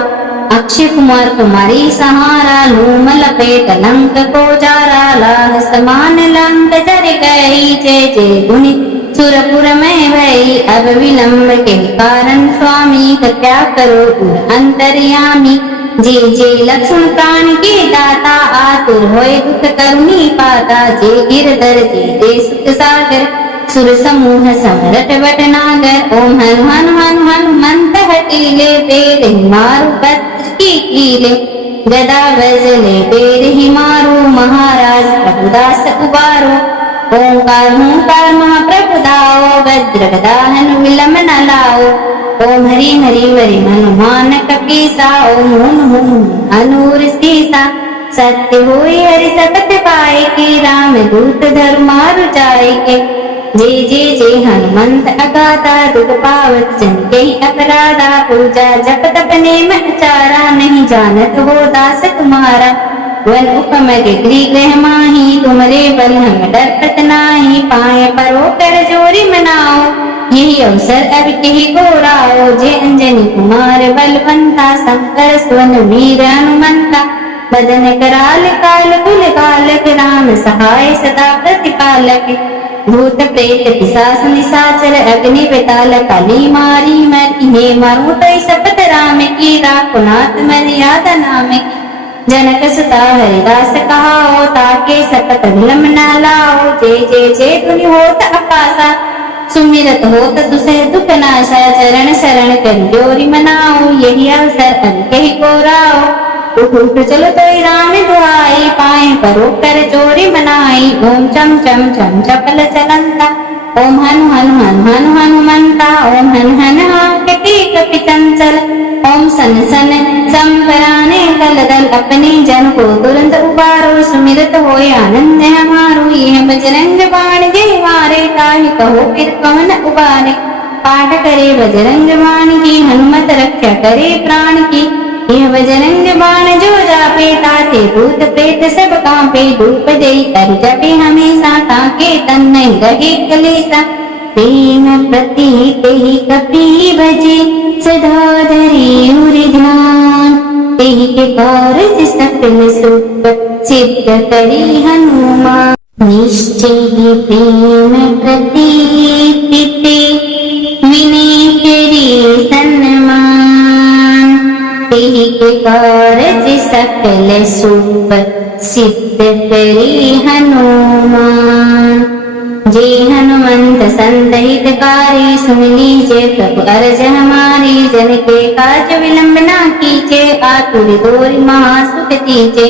अक्षय कुमार कुमारी सहारा, लूम लपेट लंक को जारा, लाह समान लंक जर गई, जय जय गुनि सुरपुर में भई। अब विलंब के कारण स्वामी, कृपया करो उर अंतर्यामी। जे जे लक्ष्मण प्राण के दाता, आतुर होए दुख करुणी पाता। जे गिरधर जे दे सुख सागर, सुर समूह समरट भटनागर। ओम हनु हनु हनु हनुमंत हटीले, पेड़ ही मारु बत्र की कीले। गदा बजले पेड़ ही मारू, महाराज प्रभुदास उबारो। ओंकार हूंकार महाप्रभु दाओ, वज्र गदा हनु विलम न लाओ। ओम हरि हरि वरि हनुमान कपीसा, ओम हुन हुन अनूर सीसा। सत्य होई हरि सतत पाए के, राम दूत धर्म मारु जाए के। जय जय जय हनुमंत अगाधा, दुख पावत जन के अपराधा। पूजा जप तप नेम आचारा, नहीं जानत हो दास तुम्हारा। वन उपम के गृह माही, तुमरे बल हम डरपत नाही। पाए परो कर जोरी मनाओ, यही अवसर अब कही गोराओ। जय अंजनी कुमार बलवंता, शंकर सुवन वीर हनुमंता। बदन कराल काल कुल कालक, राम सहाय सदा प्रतिपालक। भूत प्रेत पिशाच निशाचर, अग्नि बेताल काली मारी मर। इन्हें मारू तो शपथ राम की, राखो नाथ मर्यादा नाम की। जनक सुता हरिदास कहाओ, ताके शपथ विलम न लाओ। जय जय जय धुनि होत आकाशा, सुमिरत होत दुसह दुख नाशा। चरण शरण कर जोरी मनाओ, यही अवसर अब कही गोराओ। उठ उठ चलो तो राम दुआई, पाए परो कर जोरी मनाई। ओम चम चम चम चपल चलंता, ओम हनु हनु हनु हनु हनुमंता। ओम हन हन हाकटी कपि चंचल, ओम सन सन संपराने दल दल। अपने जन को तुरंत उबारो, सुमिरत होए आनंद हमारो। यह बजरंग बाण जय मारे, ताहि कहो फिर कौन उबारे। पाठ करे बजरंग बाण की, हनुमत रक्षा करे प्राण की। यह बजरंग बाण जो जापे, ताते भूत प्रेत सब कांपे। धूप देई कर जपे हमेशा, ताके तन नहीं रहे कलेसा। प्रेम प्रतीत ही कपि भजे, सदा धरि उर ध्यान। तेहि के कारज सकल सुख, सिद्ध करी हनुमान। निश्चय ही प्रेम प्रतीत, विनय करी सन्मान। तेहि के कारज सकल सुख, सिद्ध करी हनुमान। जय हनुमंत संत हितकारी, सुन लीजिए प्रभु अर्ज हमारी। जन के काज विलंब ना कीजे, आतुर दोरि महासुख दीजे।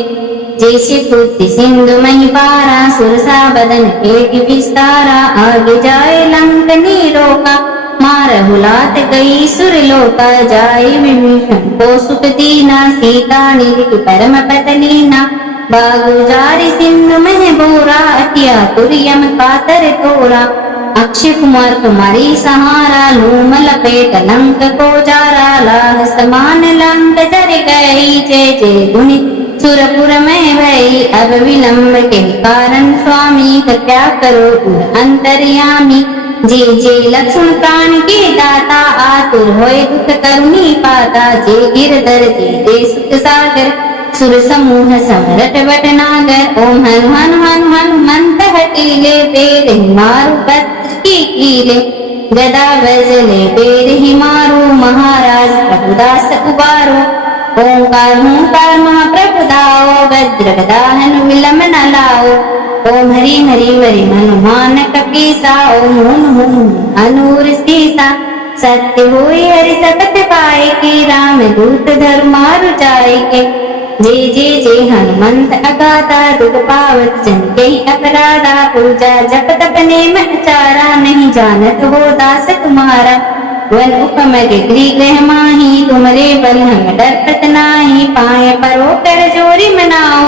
जैसे बुद्धि सिंधु मही पारा, सुरसा बदन पेट विस्तारा। आगे जाए लंक नीरोका, मारहु लात गई सुरलोका। जाए विभीषण को सुख दीना, सीता निधि परम पतलीना। बागु जारी सिंधु मह बोरा, अतिया तुरियम कातर तोरा। अक्षय कुमार कुमारी सहारा, लूम लपेट लंक को जारा। लाह समान लंक जर गई, जय जय गुनि सुरपुर में भई। अब विलंब के कारण स्वामी, कृपया करो उर अंतर्यामी। जे जे लक्ष्मण प्राण के दाता, आतुर होए दुख करुणी पाता। जे गिरधर जे दे सुख सागर, सुर समूह समरट भटनागर। ओम हनु हनु हनु हनुमंत हटीले, पेड़ ही मारू बत्र की कीले। गदा बजले पेड़ ही मारू, महाराज प्रभुदास उबारो। ओंकार हूंकार महाप्रभु दाओ, वज्र गदा हनु विलम न लाओ। ओम हरि हरि वरि हनुमान कपीसा, ओम हुन हुन अनूर सीसा। सत्य होई हरि सतत पाए के, राम दूत धर्म मारु जाए के। जय जय जय हनुमंत अगाधा, दुख पावत जन के अपराधा। पूजा जप तप नेम आचारा, नहीं जानत हो दास तुम्हारा। वन उपम के गृह माही, तुमरे बल हम डरपत नाही। पाए परो कर जोरी मनाओ,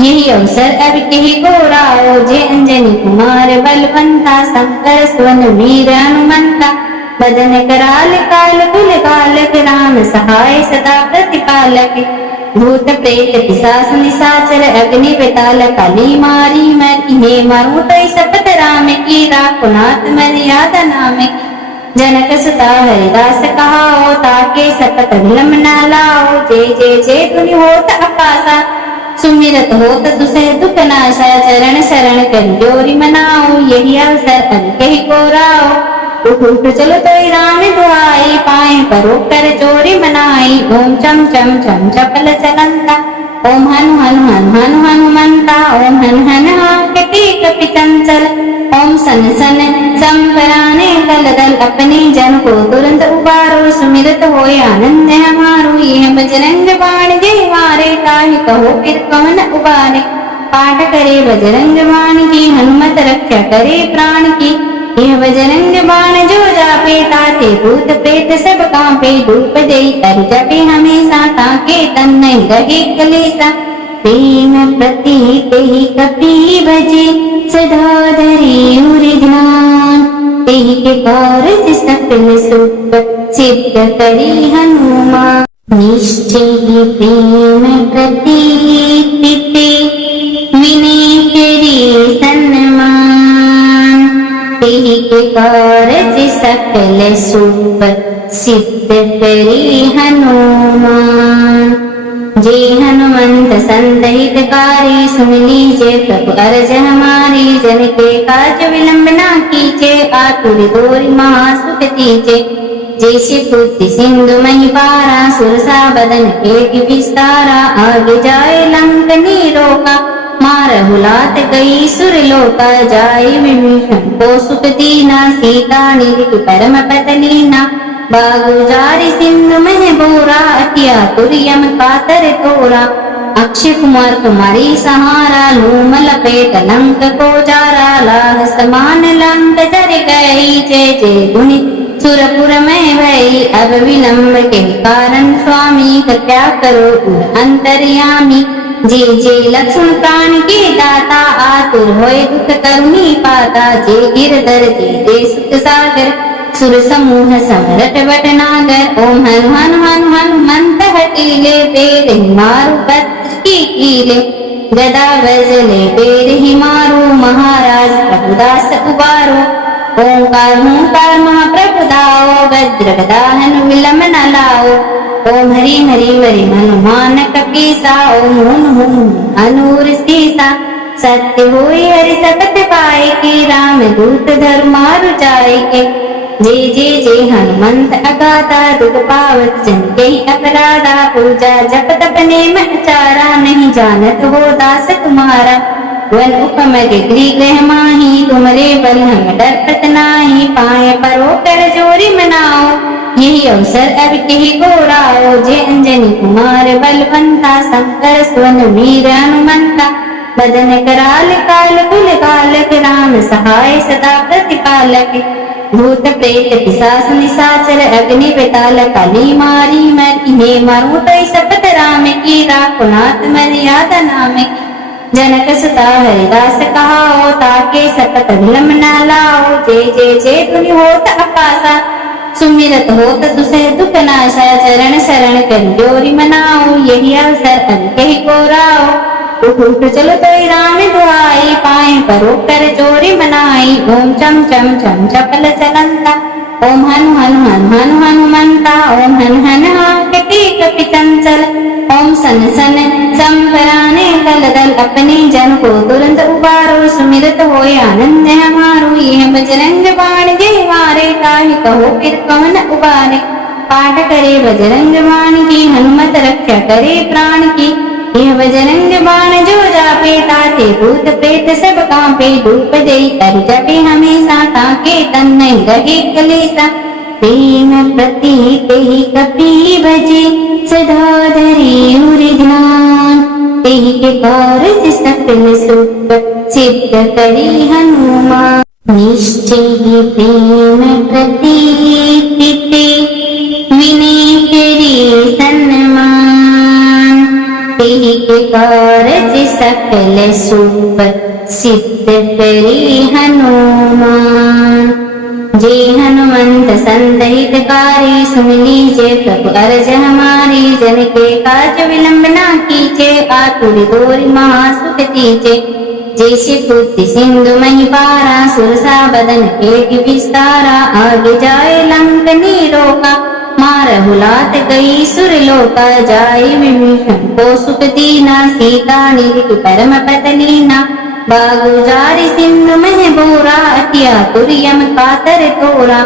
यही अवसर अब कही गोराओ। जय अंजनी कुमार बलवंता, शंकर सुवन वीर हनुमंता। बदन कराल काल कुल कालक, राम सहाय सदा प्रतिपालक। भूत प्रेत पिशाच निशाचर, अग्नि बेताल काली मारी मर। इन्हें मारू तो शपथ राम की, राखो नाथ मर्यादा नाम की। जनक सुता हरिदास कहाओ, ताके सपत विलम न लाओ। जय जय जय धुनि होत आकाशा, सुमिरत होत दुसह दुख नाशा। चरण शरण कर जोरी मनाओ, यही अवसर अब कही को राओ। उठ उठ चलो तो राम दुआई, पाए परो कर जोरी मनाई। ओम चम चम चम चपल चलंता, ओम हनु हनु हनु हनु हनुमंता। ओम हन हन हाकती कपि चंचल, ओम सन सन संपराने दल दल। अपने जन को तुरंत उबारो, सुमिरत होय आनंद हमारो। यह बजरंग बाण जय मारे, ताहि कहो फिर कौन उबारे। पाठ करे बजरंग बाण की, हनुमत रक्षा करे प्राण की। यह बजरंग बाण जो जापे, ताते भूत प्रेत सब कांपे। धूप दई कर जपे हमेशा, ताके तन नहीं रहे कलेसा। प्रेम प्रतीत ही कपि भजे, सदा धरि उर ध्यान। तेहि के कारज सकल सुख, सिद्ध करी हनुमान। निश्चय प्रेम प्रतीत ते, विनय करी सन्मान। तेहि के कारज सकल सुख, सिद्ध करी हनुमान। जय हनुमंत संतहितकारी, सुन लीजिए प्रभु अरज हमारी। जन के काज विलंब ना कीजे, आतुर दोरि महासुख दीजे। जैसे पुत्र सिंधु मही पारा, सुरसा बदन पेट विस्तारा। आगे जाए लंक नीरोका, मारहु लात गई सुरलोका। जाए विभीषण को सुख दीना, सीता निधि परम पतलीना। बागुजारी सिंधु मह बोरा, अतिया तुरियम कातर तोरा। अक्षय कुमार तुम्हारी सहारा, लूम लपेट लंक को जारा। लाह समान लंक जर गई, जय जय गुनि सुरपुर में भई। अब विलंब के कारण स्वामी, कृपया करो उर अंतर्यामी। जय जय लक्ष्मण प्राण के दाता, आतुर होय दुख करुणी पाता। जय गिरधर जय जय सुख सागर, सुर समूह समरट भटनागर। ओम हनु हनु हनु हनुमंत हटीले, पेर ही मारु बद्र की कीले। गदा वज्रले पेर ही मारू, महाराज प्रभुदास उबारो। ओंकार हूंकार महाप्रभु दाओ, वज्र गदा हनु विलम न लाओ। ओम हरि हरि हरि हनुमान कपीसा, ओम हुन हुन हनूर सीसा। सत्य होय हरि सपथ पाए के, राम दूत धर्म मारु जाए के। जय जय जय हनुमंत अगाधा, दुख पावत जन के ही अपराधा। पूजा जप तप नेम आचारा, नहीं जानत हो दास तुम्हारा। वन उपम गिरी गृह माही, तुमरे बल हम डरत नाही। पाए परो कर जोरी मनाओ, यही अवसर अब कही गोराओ। जय अंजनी कुमार बलवंता, शंकर सुवन वीर हनुमंता। बदन कराल काल कुल कालक, राम सहाय सदा प्रतिपालक। भूत प्रेत पिशाच निशाचर, अग्नि बेताल काली मारी। मैं इन्हें मारूं तो शपथ राम की, राखुनाथ मर्यादा नाम की। जनक सुता हरिदास कहाओ, ताके सपत विलम न लाओ। जय जय जय धुनि होत आकाशा, सुमिरत होत दुसह दुख नाशा। चरण शरण कर जोरी मनाओ, यही अवसर अब कही को राओ। उठ उठ चलो तो राम दुआई, पाए परो कर जोरी मनाई। ओम चम चम चम चपल चलंता, ओम हनु हनु हनु हनु हनुमंता। ओम हन हन हाकती कपि चंचल, ओम सन सन संपराने दल दल। अपने जन को तुरंत उबारो, सुमिरत होय आनंद हमारो। यह बजरंग बाण जय मारे, ताहि कहो फिर कौन उबारे। पाठ करे बजरंग बाण की, हनुमत रक्षा करे प्राण की। यह बजरंग बाण जो जापे, ताते भूत प्रेत सब कांपे। धूप दई कर जपे हमेशा, ताके तन नहीं रहे कलेसा। प्रेम प्रतीत ही कपि भजे, सदा धरि उर ध्यान। तेहि के कारज सकल सुख, सिद्ध करी हनुमान। निश्चय प्रेम प्रतीत ते, विनय करी सन्मान। तेहि के कारज सकल सुख, सिद्ध करी हनुमान। जय हनुमंत संतहितकारी, सुन लीजिए प्रभु अरज हमारी। जन के काज विलंब ना कीजे, आतुर दोरि महासुख दीजे। जैसे बुद्धि सिंधु मही पारा सुरसा बदन पेट विस्तारा आगे जाए लंक नीरोका मारहु लात गई सुरलोका जाए विभीषण को सुख दीना सीता निधि परम पतलीना बागु जारी सिंधु मह बोरा अतिया तुरियम कातर तोरा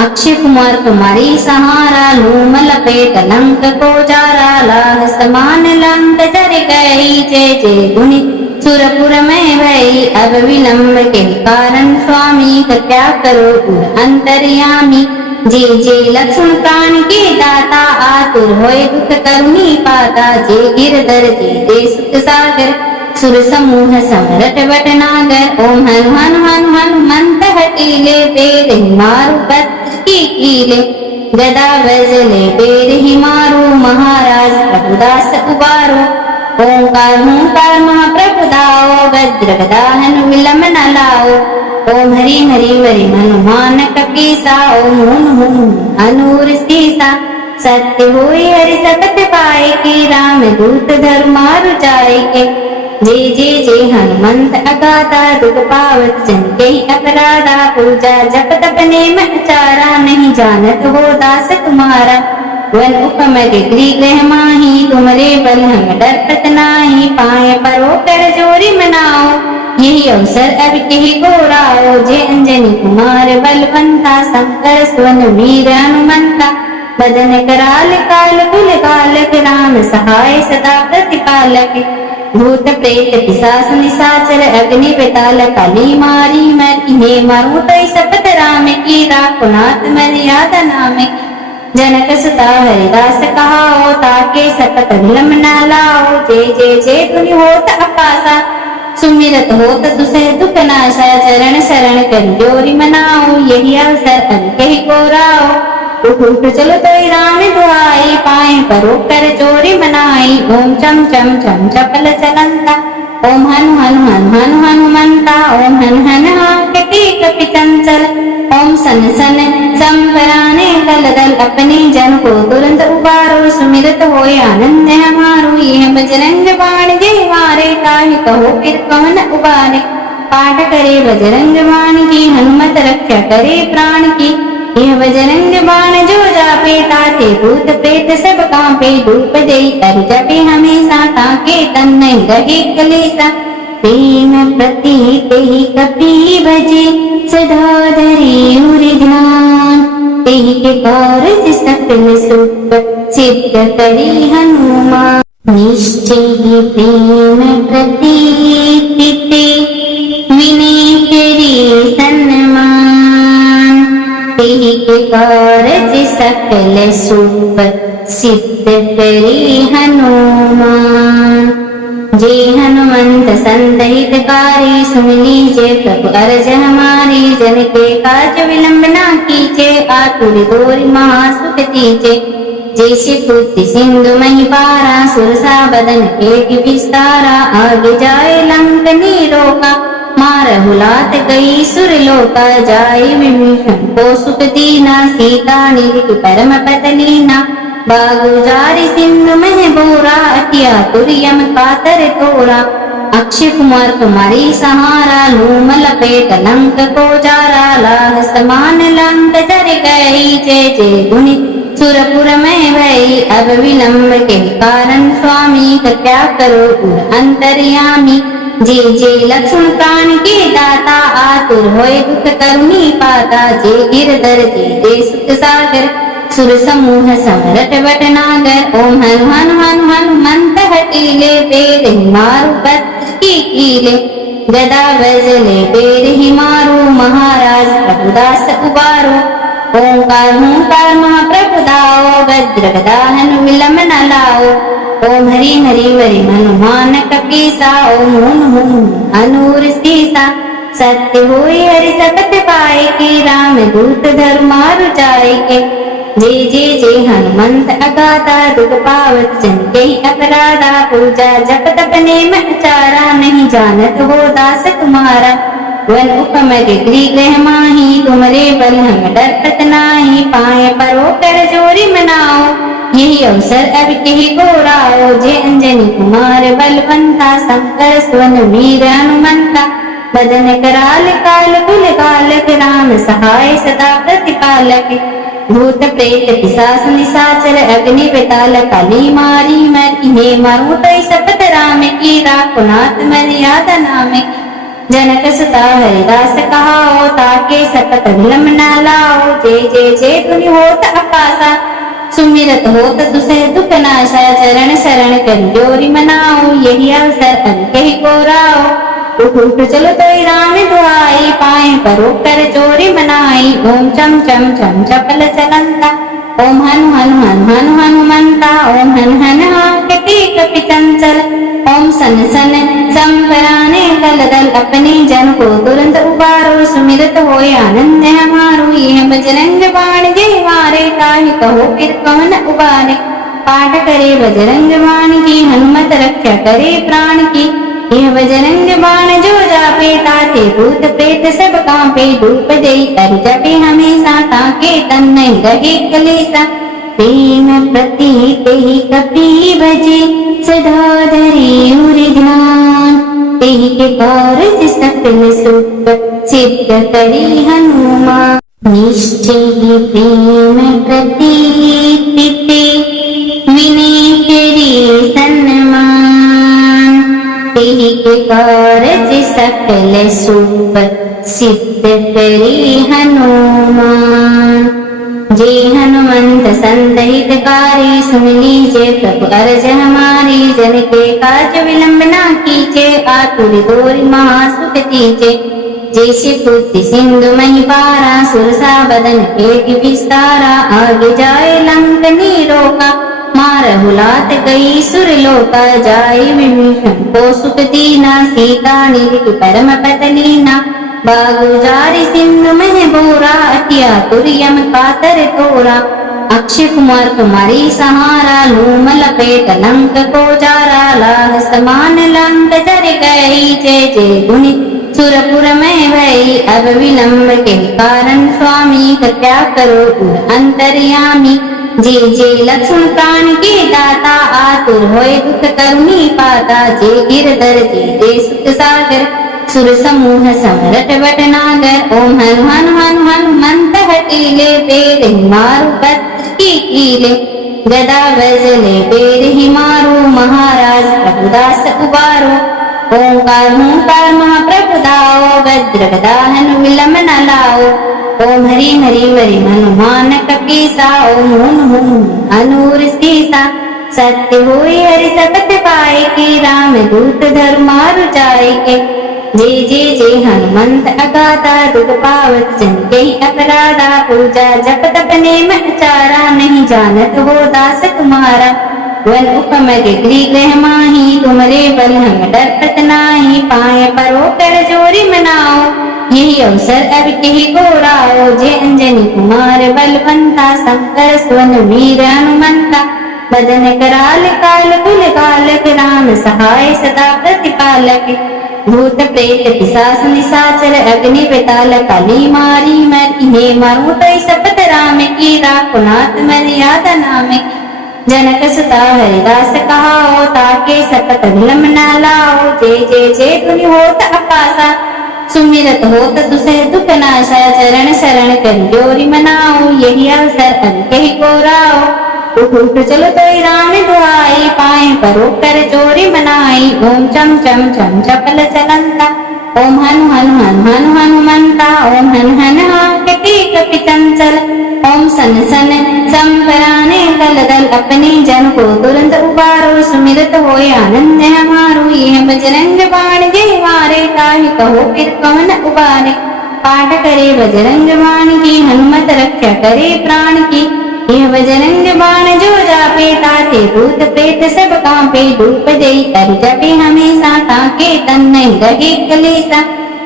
अक्षय कुमार तुम्हारी सहारा लूम लपेट लंक को जारा लाह समान लंक जर गई जय जय गुनि सुरपुर में भई अब विलंब के कारण स्वामी कृपया करो अंतर्यामी जे जे लक्ष्मण प्राण के दाता आतुर होए दुख करुणी पाता जे गिरधर जे सुख सागर सुर समूह समरट बटनागर ओम हनु हनु हनु हनुमंत हटीले पेड़ मारु पत्र की कीले गदा बजले पेड़ ही मारू महाराज प्रभुदास उबारो ओंकार हूंकार महाप्रभु दाओ वज्र गदा हनु विलम न लाओ ओम हरि हरि वरि हनुमान कपीसा ओम हुन हुन अनूर सीसा सत्य होई हरि सतत पाए के राम दूत धर्म मारु जाए के जय जय जय हनुमंत अगाधा दुख पावत जन के अपराधा पूजा जप तप नेम आचारा नहीं जानत हो दास तुम्हारा वन उपम के गृह माही तुमरे बल हम डरपत नाही पाए परो कर जोरी मनाओ यही अवसर अब कही गोराओ जय अंजनी कुमार बलवंता शंकर सुवन वीर हनुमंता बदन कराल काल कुल कालक राम सहाय सदा प्रतिपालक भूत प्रेत पिशाच निशाचर अग्नि बेताल काली मारी मैं इन्हें मारूं तो शपथ राम की राकुनाथ मर्यादा नाम की जनक सुता हरिदास कहाओ ताके शपथ विलम न लाओ जय जय जय धुनि होत अपासा सुमिरत होत दुसह दुख नाशा चरण शरण कर जोरी मनाओ यही अवसर अब कही गोराओ उठ उठ चलो तो राम दुआई पाए परो कर जोरी मनाई ओम चम चम चम चपल चलंता ओम हनु हनु हनु हनु हनुमंता ओम हन हन कटी कपि चंचल ओम सन सन संपराने दल दल अपने जन को तुरंत उबारो सुमिरत होए आनंद हमारो यह बजरंग बाण जय मारे ताहि कहो फिर कौन उबारे पाठ करे बजरंग बाण की हनुमत रक्षा करे प्राण की यह बजरंग बाण जो जापे ताते भूत प्रेत सब कांपे धूप दे कर जपे हमेशा ताके तन नहीं रहे कलेसा प्रेम प्रतीत ही कपि भजे सदा धरे उर ध्यान तेहि के कारज सकल सुख सिद्ध करी हनुमान निश्चय ही प्रेम प्रतीत विनय करी सन्मान तेहि के कारज सकल सुख सिद्ध करी हनुमान जे हनुमंत संतहितकारी सुन लीजे प्रभु अर्ज हमारी जन के काज विलंब ना कीजे आतुर गोरी महासुख दीजे जैसे बुद्धि सिंधु मही पारा सुरसा बदन पेट विस्तारा आगे जाए लंक नीरोका मारहु लात गई सुरलोका जाए विभीषण को सुख दीना सीता निधि परम पतलीना बागु जारी सिंधु मह बोरा अतिया तुरियम कातर तोरा अक्षय कुमार तुम्हारी सहारा लूम लपेट लंक को जारा लाह समान लंक जर गई जय जय गुनि सुरपुर में भई अब विलंब के कारण स्वामी कृपया करो अंतर्यामी जे जे लक्ष्मण प्राण के दाता आतुर होए दुख करुणी पाता जे गिरधर जे सुख सागर सुर समूह समरट बटनागर ओम हनु हनु हनु हनुमंत हटीले पेड़ मारु पत्र की कीले गदा बजले पेड़ ही मारू महाराज प्रभुदास उबारो ओंकार हूंकार महाप्रभु दाओ वज्र गदा हनु विलम न लाओ ओम हरि हरि वरि हनुमान कपीसा ओम हुन हुन अनूर सीसा सत्य होई हरि सतत पाए के राम दूत धर्म मारु जाए के जय जय जय हनुमंत अगाधा दुख पावत जन के अपराधा पूजा जप तप नेम आचारा नहीं जानत हो दास तुम्हारा वन उपम के गृह माही तुमरे बल हम डरपत नाही पाए परो कर जोरी मनाओ यही अवसर अब कही गौराओ। जे अंजनी कुमार बलवंता, शंकर सुवन वीर हनुमंता। बदन कराल काल कुल कालक, राम सहाय सदा प्रतिपालक। भूत प्रेत पिशाच निशाचर, अग्नि बेताल काली मारी मर। इन्हें मारूं तो शपथ राम की, राखो नाथ मर्यादा नाम की। जनक सुता हरिदास कहाओ, ताके शपथ विलम न लाओ। जय जय जय धुनि होत अपासा, सुमिरत होत दुसह दुख नाशा। चरण शरण कर जोरी मनाओ, यही अवसर अब कही गौराओ। उठ उठ चलो तो राम दुआई, पाए परो कर जोरी मनाई। ओम चम चम चम चपल चलंता, ओम हनु हनु हनु हनु हनुमंता। ओम हन हन हाकती कपि चंचल, ओम सन सन संपराने दल दल। अपने जन को तुरंत उबारो, सुमिरत होय आनंद हमारो। यह बजरंग बाण जे मारे, ताहि कहो फिर कौन उबारे। पाठ करे बजरंग बाण की, हनुमत रक्षा करे प्राण की। यह बजरंग बाण जो जापे, ताते भूत प्रेत सब कांपे। धूप देई कर जपे हमेशा, ताके तन नहीं रहे कलेसा। प्रेम प्रतीत ही कपि भजे, सदा धरि उर ध्यान। तेहि के कारज सकल सुख, सिद्ध करी हनुमान। निश्चय प्रेम प्रतीत ते, विनय करी सन्मान। तेहि के कारज सकल सुख, सिद्ध करी हनुमान। जे हनुमंत संतहितकारी, सुन लीजे प्रभु अर्ज हमारी। जन के काज विलंब ना कीजे, आतुर दोरि महासुख दीजे। जैसे पुत्र सिंधु मही पारा, सुरसा बदन पेट विस्तारा। आगे जाए लंक नीरोका, मारहु लात गई सुरलोका। जाए विभीषण को सुख दीना, सीता निधि परम पतलीना। बागुजारी सिंधु मह बोरा, अटिया तुरियम कातर तोरा। अक्षय कुमार तुम्हारी सहारा, लूम लपेट लंक को जारा। लाह समान लंक जर गई, जय जय गुनि सुरपुर में भई। अब विलंब के कारण स्वामी, कृपया करो उर अंतर्यामी। जे जे लक्ष्मण प्राण के दाता, आतुर होए दुख करुणी पाता। जे गिरधर जे जे सुख सागर, सुर समूह समरट भटनागर। ओम हनु हनु हनु हनुमंत हटीले, पेड़ ही मारु बद्र की कीले। गदा वजले पेड़ ही मारू, महाराज प्रभुदास उबारो। ओंकार हूंकार महाप्रभु दाओ, वज्र गदा हनु विलम न लाओ। ओम हरि हरि हरि हनुमान कपीसा, ओम हुन हुन हनूर सीसा। सत्य होई हरि सपथ पाए के, राम दूत धर्म मारु जाए के। जय जय जय हनुमंत अगाधा, दुख पावत जन के अपराधा। पूजा जप तप नेम आचारा, नहीं जानत हो दास तुम्हारा। वन उपम गिरी गृह माही, तुमरे बल हम डरत नाही। पाए परो कर जोरी मनाओ, यही अवसर अब कही गौराओ। जे अंजनी कुमार बलवंता, शंकर सुवन वीर हनुमंता। बदन कराल काल कुल कालक, राम सहाय सदा प्रतिपालक। भूत प्रेत पिशाच निशाचर, अग्नि बेताल काली मारी मर। इन्हें मारूं तो शपथ राम की, राखो नाथ मर्यादा नाम की। जनक सुता हरिदास कहाओ, ताके शपथ विलम न लाओ। जय जय जय धुनि होत अपासा, सुमिरत होत दुसह दुख नाशा। चरण शरण कर जोरी मनाओ, यही अवसर अब कही गौराओ। उठ उठ चलो तो राम दुआई, पाए परो कर जोरी मनाई। ओम चम चम चम चपल चलंता, ओम हनु हनु हनु हनु हनुमंता। ओम हन हन हाकती कपि चंचल, ओम सन सन संपराने दल दल। अपने जन को तुरंत उबारो, सुमिरत होय आनंद हमारो। यह बजरंग बाण जे मारे, ताहि कहो फिर कौन उबारे। पाठ करे बजरंग बाण की, हनुमत रक्षा करे प्राण की। यह बजरंग बाण जो जापे, ताते भूत प्रेत सब कांपे। धूप देई कर जपे हमेशा, ताके तन नहीं रहे कलेसा।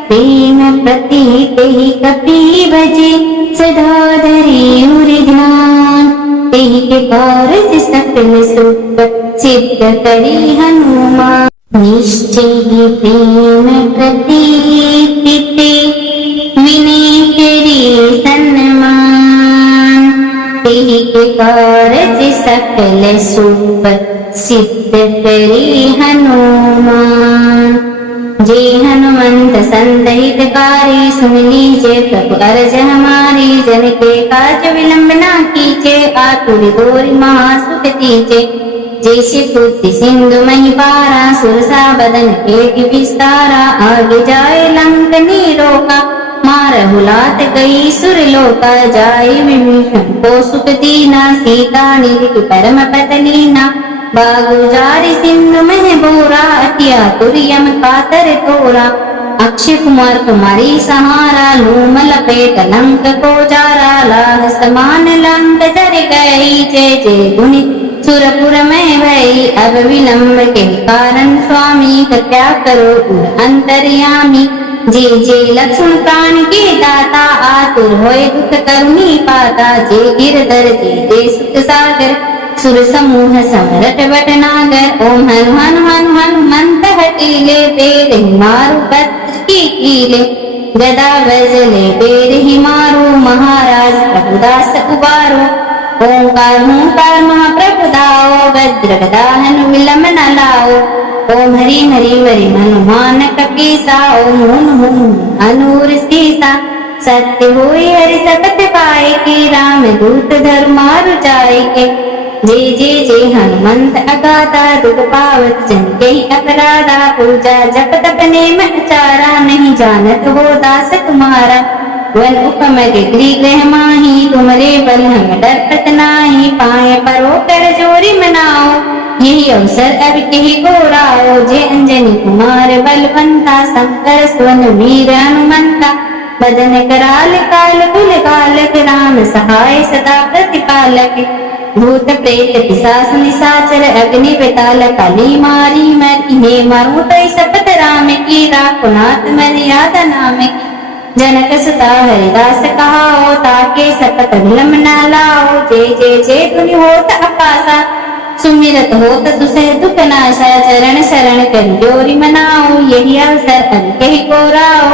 प्रेम प्रतीत ही कपि भजे, सदा धरि उर ध्यान। तेहि के कारज सकल सुख, सिद्ध करी हनुमान। निश्चय प्रेम प्रतीत ते, विनय करी सन्मान। तेहि के कारज सकल सुख सिद्ध करी हनुमान। जे हनुमंत संत हितकारी सुन लीजे प्रभु अरज हमारी। जन के काज विलंब ना कीजे आतुर दोरि महासुख दीजे। जैसे बुद्धि सिंधु मही पारा सुरसा बदन पेट विस्तारा। आगे जाए लंक नीरोका मारहु लात कई सुर लोका। जाय विभीषण को सुख दीना सीता निधि परम पतलीना। बागु जारी सिंधु मह बोरा अतिया तुरियम कातर तोरा। अक्षय कुमार तुम्हारी सहारा लूम लपेट लंक को जारा। लाह समान लंक जर गई जय जय गुनि सुरपुर में भई। अब विलंब के कारण स्वामी कृपया करो उर अंतर्यामी। जे जे लक्ष्मण प्राण के दाता आतुर होए दुख करुणी पाता। जे गिरधर जे जे सुख सागर सुर समूह समरट बट नागर। ओम हनु हनु हनु हनुमंत हटीले पेर ही मारु पत्र की कीले। गदा बजले पेर ही मारो महाराज प्रभुदास उबारो। ओंकार हूंकार महाप्रभु दाओ भद्र गदा हनु विलंब न लाओ। ओम हरि हरि वरि हनुमान कपीसा। ओम हुन हुन हनूर सीसा। सत्य होई हरि सकत पाए के राम दूत धर्मारु जाए के। जे जे जे हनुमंत अगाता दुख पावत जन के अपराधा। पूजा जप तप नेम आचारा नहीं जानत हो दास तुम्हारा। वन उपम गिरी गृह माही तुमरे बल हम डरपत नाही। पाए परो कर जोरी मनाओ यही अवसर अब कही गोराओ। जे अंजनी कुमार बलवंता शंकर सुवन वीर हनुमंता। बदन कराल काल कुल कालक राम सहाय सदा प्रतिपालक। भूत प्रेत पिशाच निशाचर अग्नि बेताल काली मारी। मैं इन्हें मारूं तो शपथ राम की राखो नाथ मर्यादा नाम की। जनक सुता हरिदास कहाओ ताके शपथ विलंब न लाओ। जय जय जय धुनि होत आकाशा सुमिरत होत दुसह दुख नाशा। चरण शरण कर जोरी मनाओ यही अवसर अब कही गोराओ।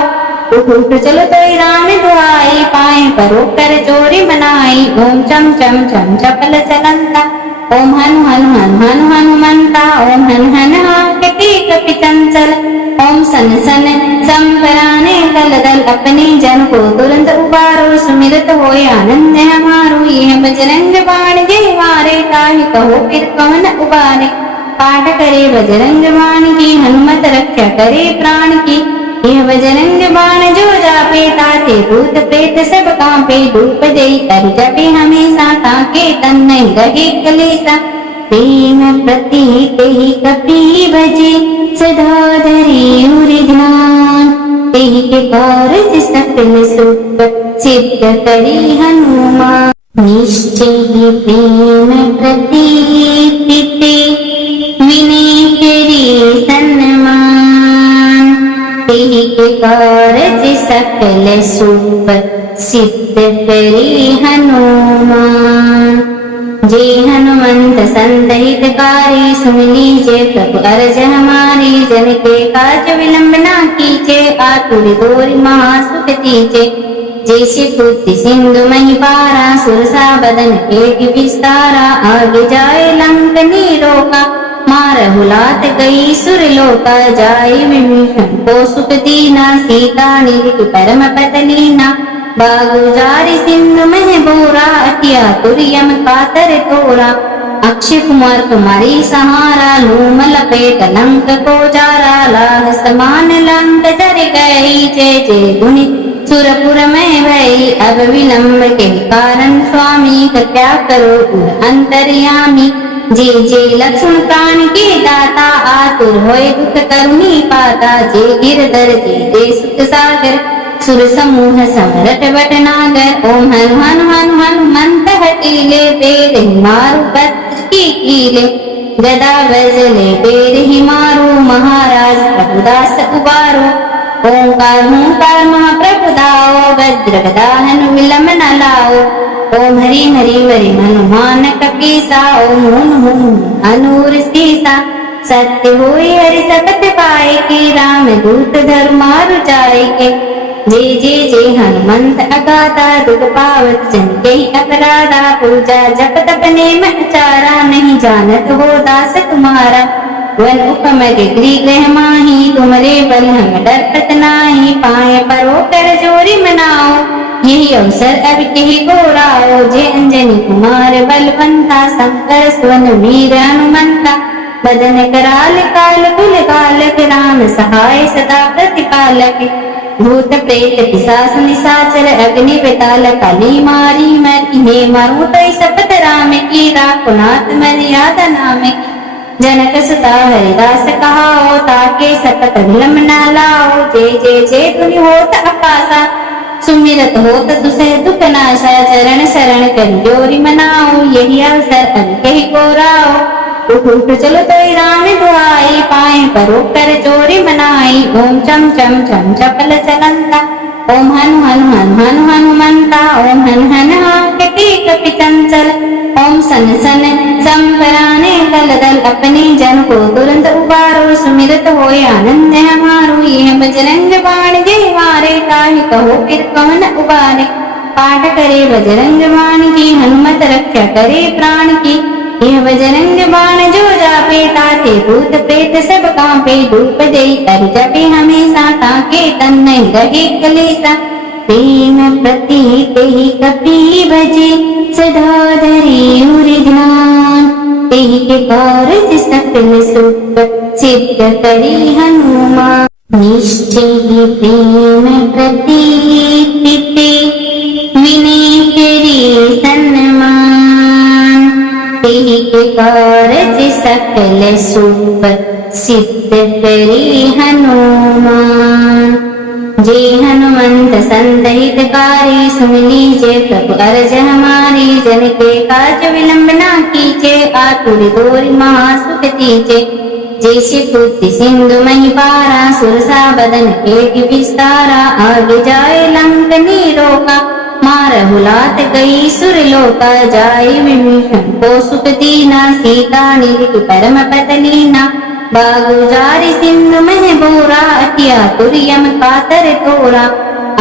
उठ उठ चलो तो राम दुआई पाए परो कर जोरी मनाई। ओम चम चम चम चपल चलंता। ओम हनु हनु हनु हनु हनुमंता। ओम हन हन हाकती कपि चंचल। ओम सन सन संपराने दल दल अपने जन को तुरंत उबारो। सुमिरत होए आनंद हमारो यह बजरंग बाण जय मारे। ताहि कहो फिर कौन उबारे। पाठ करे बजरंग बाण की हनुमत रक्षा करे प्राण की। यह बजरंग बाण जो जापे ताते भूत प्रेत सब कांपे। धूप दे कर जपे हमेशा ताके तन नहीं रहे कलेसा। प्रेम प्रतीक ही कपि भजे सदा धरि उर ध्यान। तेहि के कारज सकल सुख सिद्ध करी हनुमान। निश्चय ही प्रेम प्रतीक ते विनय करी सन्मान। तेहि के कारज सकल सुख सिद्ध करी हनुमान। जे हनुमंत संत हितकारी सुन लीजे प्रभु अरज हमारी। जन के काज विलंब ना कीजे आतुर दोरि महासुख दीजे। जैसे बुद्धि सिंधु मही पारा सुरसा बदन पेट विस्तारा। आगे जाए लंक नीरोका मारहु लात कई सुर लोका। जाय विभीषण को सुख दीना सीता निधि परम पतलीना। बागु जारी सिंधु मह बोरा अतिया तुरियम कातर तोरा। अक्षय कुमार तुम्हारी सहारा लूम लपेट लंक को जारा। लाह समान लंक जर गई जय जय गुनि सुरपुर में भई। अब विलंब के कारण स्वामी कृपया करो उर अंतर्यामी। जे जे लक्ष्मण प्राण के दाता आतुर होए दुख करुणी पाता। जे गिरधर जे जे सुख सागर सुर समूह समरट बट नागर। ओम हनु हनु हनु हनुमंत हटीले पेर ही मारु पत्र की कीले। गदा बजले पेर ही मारो महाराज प्रभुदास उबारो। ओंकार हूंकार महाप्रभु दाओ भद्र गदा हनु विलंब न लाओ। ओम हरि हरि वरि हनुमान कपीसा। ओम हुन हुन हनूर सीसा। सत्य होई हरि सकत पाए के राम दूत धर्मारु जाए के। जय हनुमंत अगाधा दुख पावत जन के अपराधा पूजा जप तप नेम आचारा नहीं जानत हो दास तुम्हारा वन उपम गिरी ग्रह माही तुमरे बल हम डरपत नाही पाए परो कर जोरी मनाओ यही अवसर अब कही गोराओ जय अंजनी कुमार बलवंता शंकर सुवन वीर हनुमंता बदन कराल काल कुल कालक राम सहाय सदा प्रतिपालक भूत प्रेत पिशाच निशाचर अग्नि बेताल काली मारी मैं इन्हें मारूं तो शपथ राम की राकुनाथ मर्यादा नाम की जनक सुता हरिदास कहाओ ताके शपथ विलम न लाओ जय जय धुनि होत अपासा सुमिरत होत दुसह दुख नाशा चरण शरण कर जोरी मनाओ यही अवसर अब कही गोराओ उठ चलो तो राम दुआई पाए परो कर चोरी मनाई ओम चम चम चम चपल चलंता ओम हनु हनु हनु हनु हनुमंता ओम हन हन कटी कपि चंचल ओम सन सन संपराने दल दल अपने जन को तुरंत उबारो सुमिरत होय आनंद हमारो यह बजरंग बाण जय मारे ताहि कहो फिर कौन उबारे पाठ करे बजरंग बाण की हनुमत रक्षा करे प्राण की यह बजरंग बाण जो जापे ताते भूत प्रेत सब कांपे धूप देई कर जपे हमेशा ताके तन नहीं रहे कलेसा प्रेम प्रतीत ही कपि भजे सदा धरि उर ध्यान तेहि के कारज सकल सुख सिद्ध करी हनुमान निश्चय प्रेम प्रतीत विनय करी सन्मान तेहि के कारज सकल सुख सिद्ध करी हनुमान जय हनुमंत संतहितकारी सुन लीजिए प्रभु अर्ज हमारी जन के काज विलंब न कीजे आतुर दोरि महासुख दीजे जैसे बुद्धि सिंधु मही पारा सुरसा बदन पेट विस्तारा आगे जाए लंक नीरोका मारहु लात गई सुरलोका जाय विभीषण को सुख दीना सीता निधि परम पतलीना बागुजारी सिंधु मह बोरा अतिया तुरियम कातर तोरा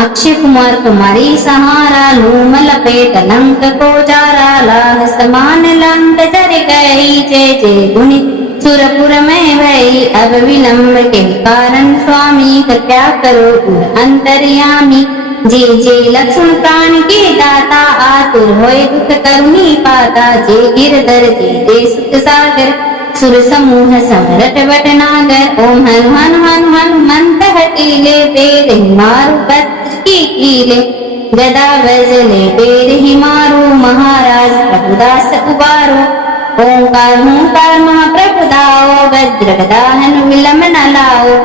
अक्षय कुमार तुम्हारी सहारा लूम लपेट लंक को जारा लाह समान लंक जर गई जय जय गुनि सुरपुर में भई अब विलंब के कारण स्वामी कृपया करो अंतर्यामी जय जय लक्ष्मण प्राण के दाता आतुर होय दुख करुणी पाता जय गिरधर जय जय सुख सागर सुर समूह समरट भटनागर ओम हनु हनु हनु हनुमंत हटीले पेर मारु भद्र की कीले गदा वजले पेर ही मारू महाराज प्रभुदास उबारो ओंकार हूंकार महाप्रभु दाओ भद्र गदा हनु विलम न लाओ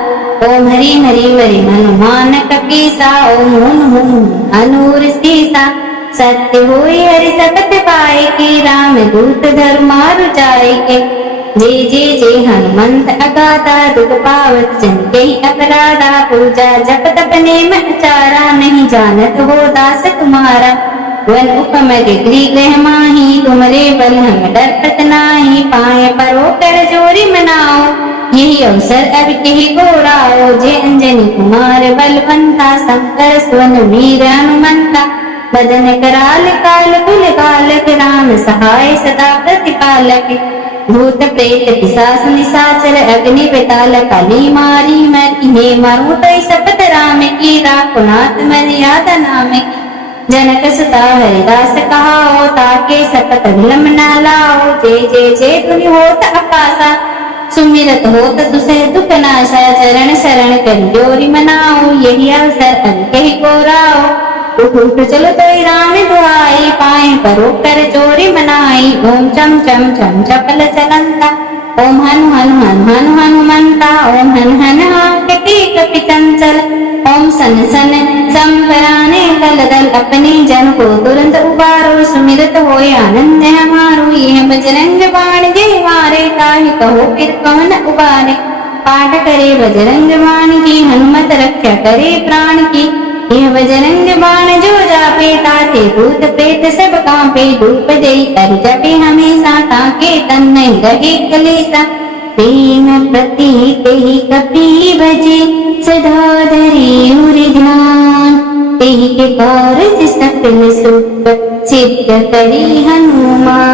ओम हरि हरि हरि हनुमान कपीसा ओम हुन हुन अनूर सीसा सत्य होई हरि सपथ पाए के राम दूत धर्म मारु जाए के जय जय हनुमंत अगाधा दुख पावत जन के अपराधा पूजा जप तप नेम आचारा नहीं जानत हो दास तुम्हारा वन उपम गिरी ग्रह माही तुमरे बल हम डरपत नाही पाए परो कर जोरी मनाओ यही अवसर अब कही गोराओ जय अंजनी कुमार बलवंता शंकर सुवन वीर हनुमंता बदन कराल काल कुल कालक राम सहाय सदा प्रतिपालक भूत प्रेत पिशाच निशाचर अग्नि बेताल काली मारी मैं इन्हें मारूं तो शपथ राम की राकुनाथ मर्यादा नाम की जनक सुता हरिदास कहाओ ताके शपथ विलम न लाओ जय जय धुनि होत अपासा सुमिरत होत दुसह दुख नाशा चरण शरण कर जोरी मनाओ यही अवसर अब कही गोराओ उठ चलो तो राम दुआई पाए परो कर चोरी मनाई ओम चम चम चम चपल चलंता ओम हनु हनु हनु हनु हनुमंता ओम हन हन कटी कपि चंचल ओम सन सन संपराने दल दल अपने जन को तुरंत उबारो सुमिरत होय आनंद हमारो यह बजरंग बाण जय मारे ताहि कहो फिर कौन उबारे पाठ करे बजरंग बाण की हनुमत रक्षा करे प्राण की यह बजरंग बाण जो जापे ताते भूत प्रेत सब कांपे धूप देई कर जपे हमेशा ताके तन नहीं रहे कलेसा प्रेम प्रतीत ही कपि भजे सदा धरि उर ध्यान के कारज सकल सुख सिद्ध करी हनुमान।